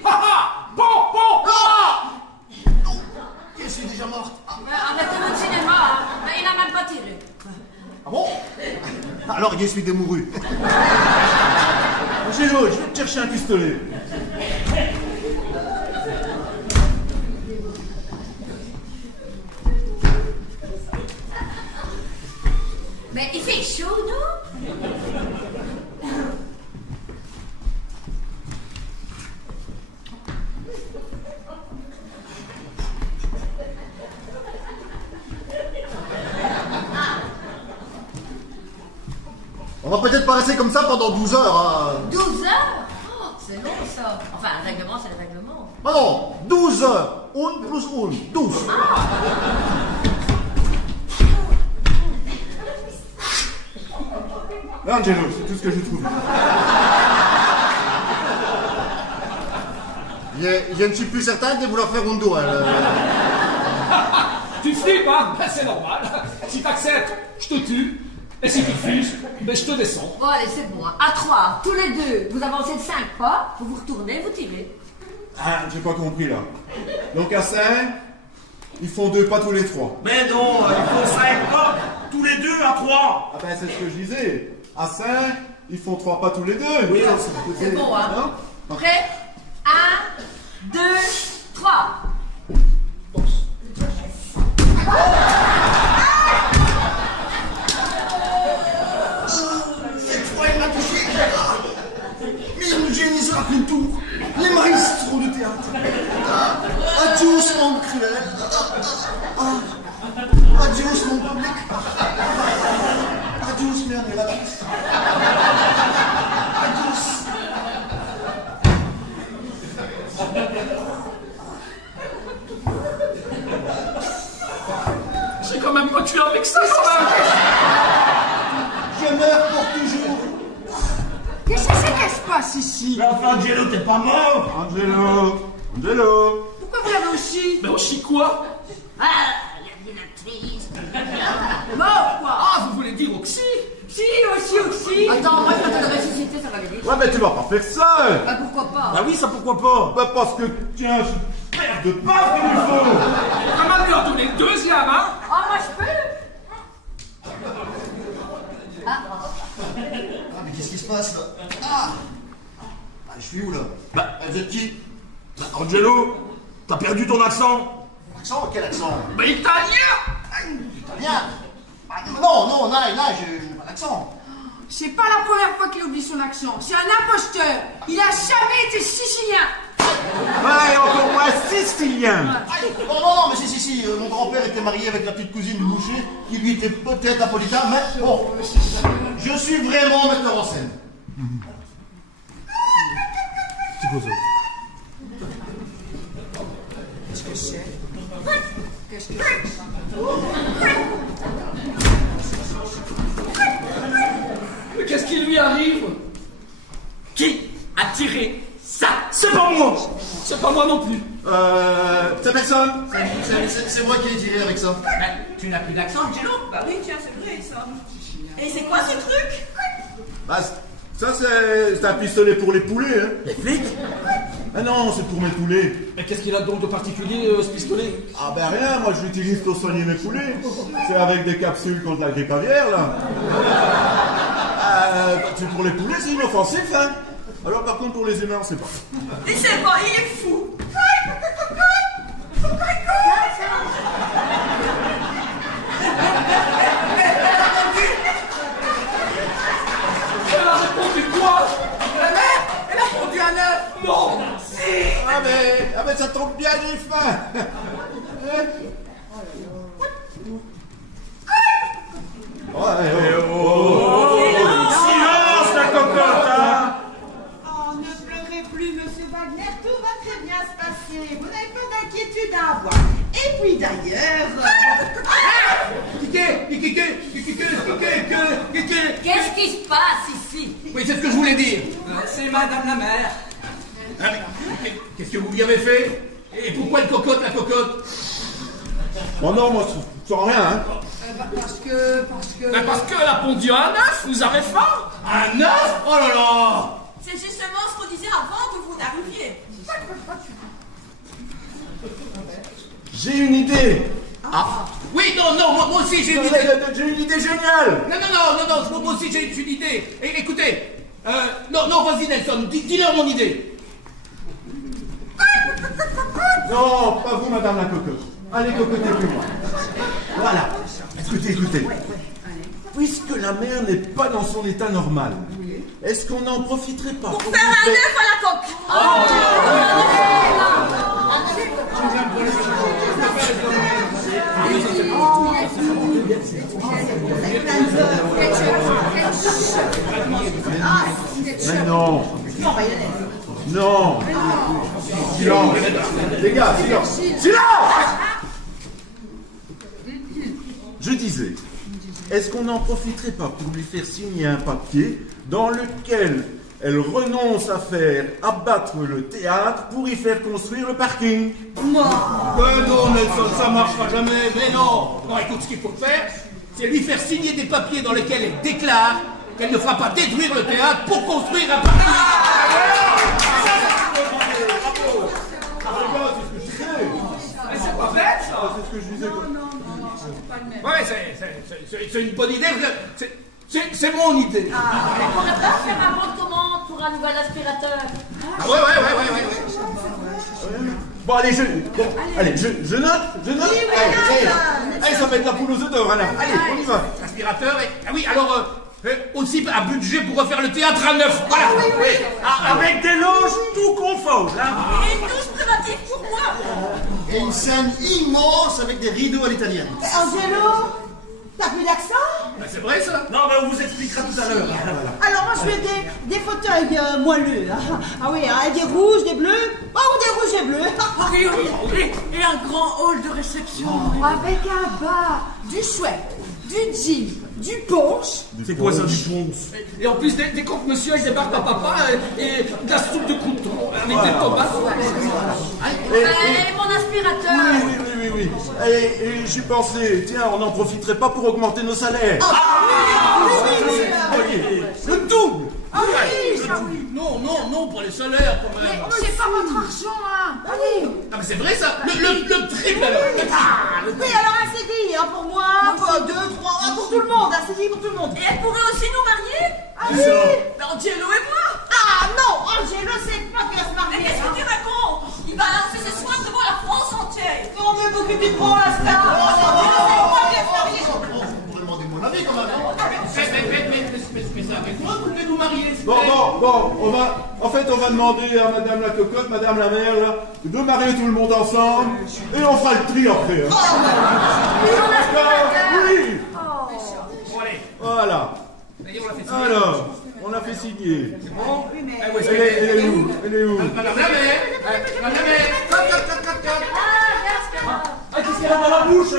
Bon. Ah! Je suis déjà morte. Arrêtez votre cinéma, hein. Mais il n'a même pas tiré. Ah bon? Alors, je suis démouru. Angelo, je vais te chercher un pistolet. Mais il fait chaud, non? On va peut-être pas rester comme ça pendant 12 heures. 12 heures? Oh, c'est long ça. Enfin, un règlement, c'est le règlement. Ah non, 12 heures. 1 plus 1, 12. Angelo, c'est tout ce que je trouve. Je ne suis plus certain de vouloir faire un duel. Tu flippes, hein? Ben, c'est normal. Si t'acceptes, je te tue. Et si tu refuses, ben, je te descends. Bon, allez, c'est bon. À 3, tous les deux, vous avancez de 5 pas, vous vous retournez, vous tirez. Ah, j'ai pas compris, là. Donc à 5, ils font 2 pas tous les 3. Mais non, il faut 5 pas, tous les deux à 3. Ah ben, c'est ce que je disais. À 5, ils font 3 pas tous les 2. Oui, C'est bon, hein? Prêt? 1, 2, 3. Cette fois, il m'a touché. Mais il me génisse à plein tour. Les maestros de théâtre. Adios, mon cruel. Adios, mon public. Adios, merde, la piste. Adios. J'ai quand même pas tué avec ça, quand même. Je meurs pour toujours. Qu'est-ce que c'est qui se passe ici? Mais enfin, Angelo, t'es pas mort. Angelo. Pourquoi vous l'avez aussi? Ben, aussi quoi? Ah, l'actrice. Mort, quoi? Ah, vous voulez dire Oxy? Si, aussi. Attends, moi je vais te le ressusciter, ça va aller vite. Ouais, mais tu vas pas faire ça. Bah pourquoi pas? Bah oui, ça pourquoi pas? Bah parce que, tiens, je perds de paf qu'il lui faut. On va lui en donner le deuxième, hein? Ah, moi je peux? Ah, Ah, mais qu'est-ce qui se passe là? Ah, je suis où là? Vous êtes qui? Bah, Angelo, t'as perdu ton accent. Accent? Quel accent? Ben, italien! Italien? Non, là, j'ai pas d'accent. C'est pas la première fois qu'il oublie son accent. C'est un imposteur. Il a jamais été sicilien. Ouais, et encore moins sicilien. Non, mais si, mon grand-père était marié avec la petite cousine du boucher, qui lui était peut-être napolitain, mais bon, je suis vraiment metteur en scène. Qu'est-ce que c'est? Qu'est-ce que c'est? Mais qu'est-ce qui lui arrive? Qui a tiré ça? C'est pas moi. C'est pas moi non plus. C'est personne. C'est moi qui l'ai tiré avec ça. Ben, tu n'as plus d'accent, Angelo? Bah oui, tiens, c'est vrai ça. Et c'est quoi ce truc? Bah, ça, c'est un pistolet pour les poulets, hein. Les flics? Ah non, c'est pour mes poulets. Mais qu'est-ce qu'il a donc de particulier, ce pistolet? Ah ben rien, moi je l'utilise pour soigner mes poulets. C'est avec des capsules contre la grippe aviaire, là. C'est pour les poulets, c'est inoffensif, hein. Alors par contre, pour les humains, on sait pas. Et c'est pas, il est fou. Elle a répondu quoi? La mère, elle a pondu un œuf. Non. Si. Ah mais ça tombe bien, j'ai faim. Silence, la cocotte, hein. Oh, ne pleurez plus, monsieur Wagner, tout va très bien se passer. Vous n'avez pas d'inquiétude à avoir. Et puis d'ailleurs... Qu'est-ce qui se passe ici? Oui, c'est ce que je voulais dire. C'est madame la mère. Ah, mais qu'est-ce que vous lui avez fait? Et pourquoi le cocotte, la cocotte? Oh non, moi, sans rien, hein. Parce que... Ben parce qu'elle a pondu un œuf, vous avez faim? Un œuf? Oh là là! C'est justement ce qu'on disait avant que vous n'arriviez. J'ai une idée. Ah. Oui, non, moi aussi j'ai une idée. J'ai une idée géniale. Non, moi aussi j'ai une idée. Et, écoutez, non, vas-y Nelson, dis-leur mon idée. Non, pas vous, madame la cocotte. Allez, cocotez plus moi. Voilà. Écoutez. Puisque la mère n'est pas dans son état normal, est-ce qu'on n'en profiterait pas Pour faire un œuf à la coque. Mais non. Non. Silence. Les gars, silence. Silence. Je disais, est-ce qu'on n'en profiterait pas pour lui faire signer un papier dans lequel elle renonce à faire abattre le théâtre pour y faire construire le parking? Non, Nelson, ça marchera jamais. Mais non, écoute, ce qu'il faut faire, c'est lui faire signer des papiers dans lesquels elle déclare qu'elle ne fera pas détruire le théâtre pour construire un parking. C'est pas bête, ça. C'est ce que je disais. Ouais, c'est une bonne idée. C'est mon idée. On pourrait pas faire un bon de commande pour un nouvel aspirateur. Ah ouais. Bon, allez, je note. Allez, ça va être la poule aux œufs d'or, voilà. Allez, on y va. Aspirateur et... Ah oui, alors... aussi un budget pour refaire le théâtre à neuf. Voilà. Avec des loges tout confort, hein. Et une douche privative pour moi. Et une scène immense avec des rideaux à l'italienne. Angelo, t'as plus d'accent? Ben, c'est vrai ça. Non, mais on vous expliquera tout à l'heure. Alors moi je veux des fauteuils moelleux. Ah oui, hein, des rouges, des bleus. Oh, des rouges et bleus. Et un grand hall de réception. Avec un bar, du chouette, du gin, du punch. C'est quoi ça, du ponce? Et en plus, dès quand monsieur il débarque à papa et de la soupe de coton avec des tomates. Et mon aspirateur. Oui. Et j'y pensais, tiens, on n'en profiterait pas pour augmenter nos salaires. Le double. Non, pour les salaires quand même. C'est pas votre argent, hein. Allez. Ah mais c'est vrai ça. Le triple alors. Oui, alors un CDI pour moi, pour 2, 3, pour tout le monde. Un CDI pour tout le monde. Et elle pourrait aussi nous marier? Ah oui. Angelo et moi. Ah non, Angelo c'est pas qu'elle se Mais marie. qu'est-ce que tu racontes? Il va lancer ses soins devant la France entière. On veut beaucoup de pour l'instant. Vous pourrez demander mon avis quand même. Mais ça avec moi, vous devez nous marier. Bon, on va demander à madame la cocotte, madame la mère, là, de marier tout le monde ensemble, et on fera le tri après. Hein. Oui. Bon allez. Voilà. D'ailleurs, on l'a fait signer. Alors, on l'a fait signer. Bon. Où est-ce Elle est où? Madame la mère. Ah, qu'est-ce qu'elle a dans la bouche?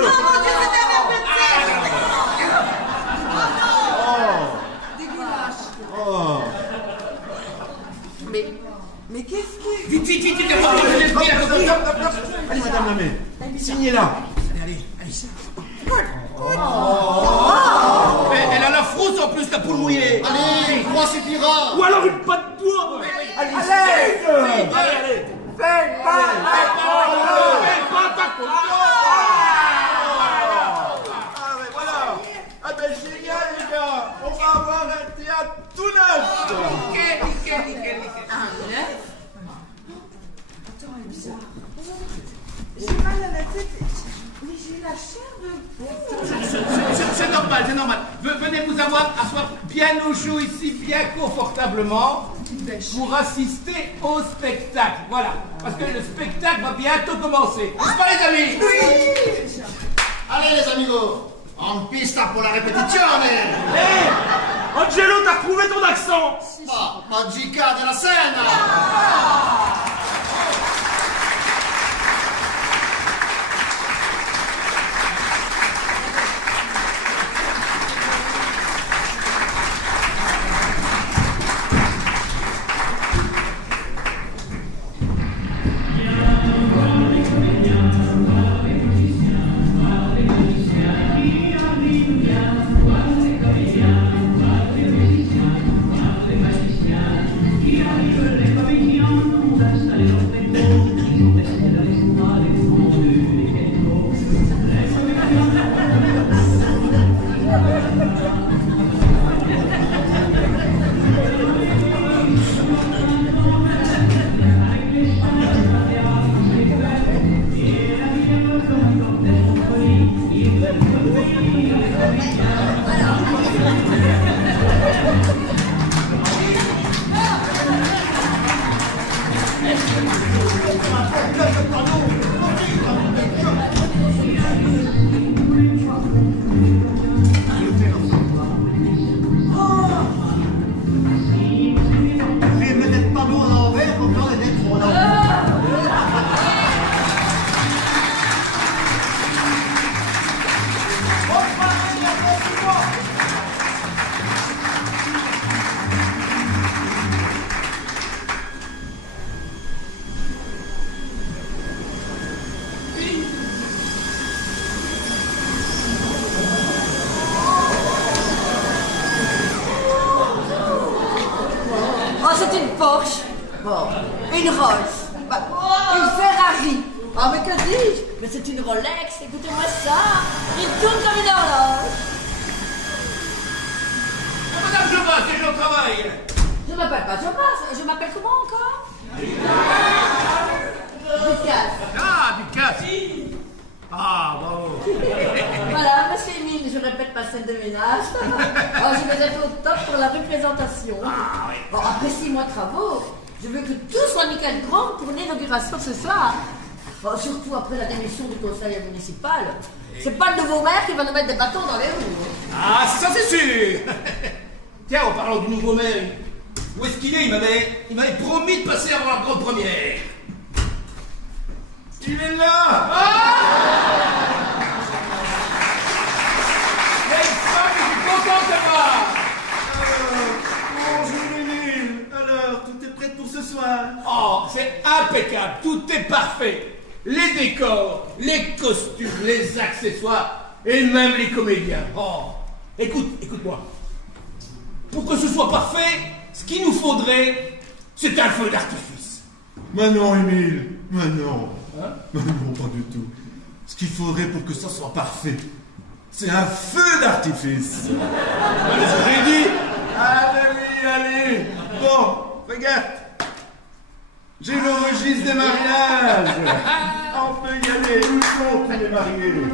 Oh. Mais qu'est-ce que... Vite, Allez, madame la mère, signez-la. Allez. Elle a la frousse en plus, la poule mouillée. Allez, 3 suffira. Ou alors une patte de bois. Allez. Fais pas ta Ah, mais voilà. Ah ben génial, les gars. On va avoir un théâtre tout neuf. Nickel. Un neuf? Attends, elle est bizarre. J'ai mal à la tête. Mais j'ai la chair de poule. C'est normal. Venez vous asseoir bien au chaud ici, bien confortablement, pour assister au spectacle. Voilà, parce que le spectacle va bientôt commencer. N'est-ce pas, les amis? Oui. Allez, les amigos, en pista pour la répétition. Hé Angelo, t'as retrouvé ton accent. Magica della scène. C'est une Porsche, bon, une Rolls, une Ferrari. Ah, mais que dis-je? Mais c'est une Rolex, écoutez-moi ça. Il tourne comme une horloge. Madame Jobas, c'est au travail. Je m'appelle pas Jobas, je m'appelle comment encore? Ducasse. Ah, Ducasse. Ah, bravo. Voilà, monsieur Émile, je répète ma scène de ménage. Oh, je vais être au top pour la représentation. Ah, oui. Bon, après 6 mois de travaux, je veux que tout soit nickel grand pour l'inauguration ce soir. Bon, surtout après la démission du conseil municipal. C'est pas le nouveau maire qui va nous mettre des bâtons dans les roues. Ah, ça c'est sûr. Tiens, en parlant du nouveau maire, où est-ce qu'il est? Il m'avait promis de passer avant la grande première. Il est là. Je suis content de voir. Bonjour Émile. Alors, tout est prêt pour ce soir? Oh, c'est impeccable, tout est parfait. Les décors, les costumes, les accessoires et même les comédiens. Oh, écoute-moi. Pour que ce soit parfait, ce qu'il nous faudrait, c'est un feu d'artifice. Mais non, Émile. Mais non. Hein? Mais non, pas du tout. Ce qu'il faudrait pour que ça soit parfait, c'est un feu d'artifice. Allez, ça j'ai dit. Allez. Bon, regarde. J'ai le registre des mariages. On peut y aller. Où sont tous les mariés?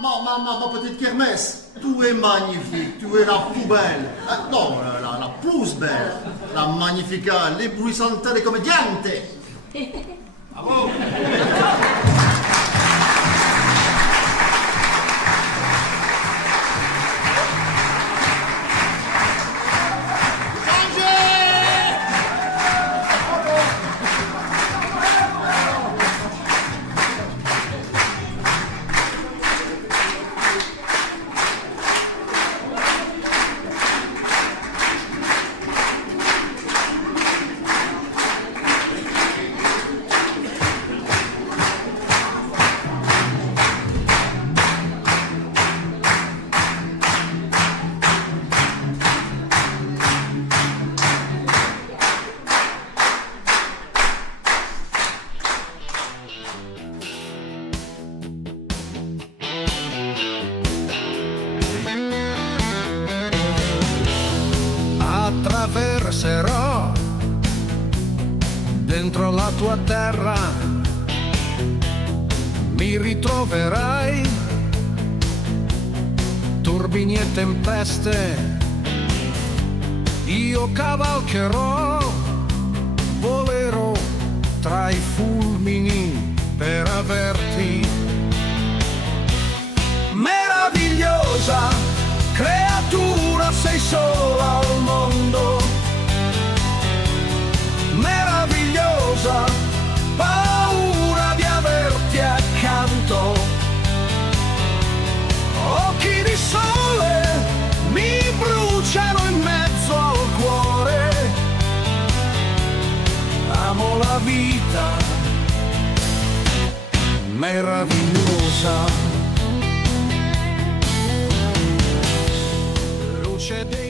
ma petite kermesse, tu es magnifique, tu es la plus belle. Non, la plus belle. La magnifica, l'éblouissante des comédiantes. Bravo. Attraverserò dentro la tua terra, mi ritroverai, turbini e tempeste, io cavalcherò, volerò tra i fulmini per averti. Meravigliosa creatura, sei sola al mondo. Meravigliosa, paura di averti accanto. Occhi di sole mi bruciano in mezzo al cuore. Amo la vita, meravigliosa. Luce dei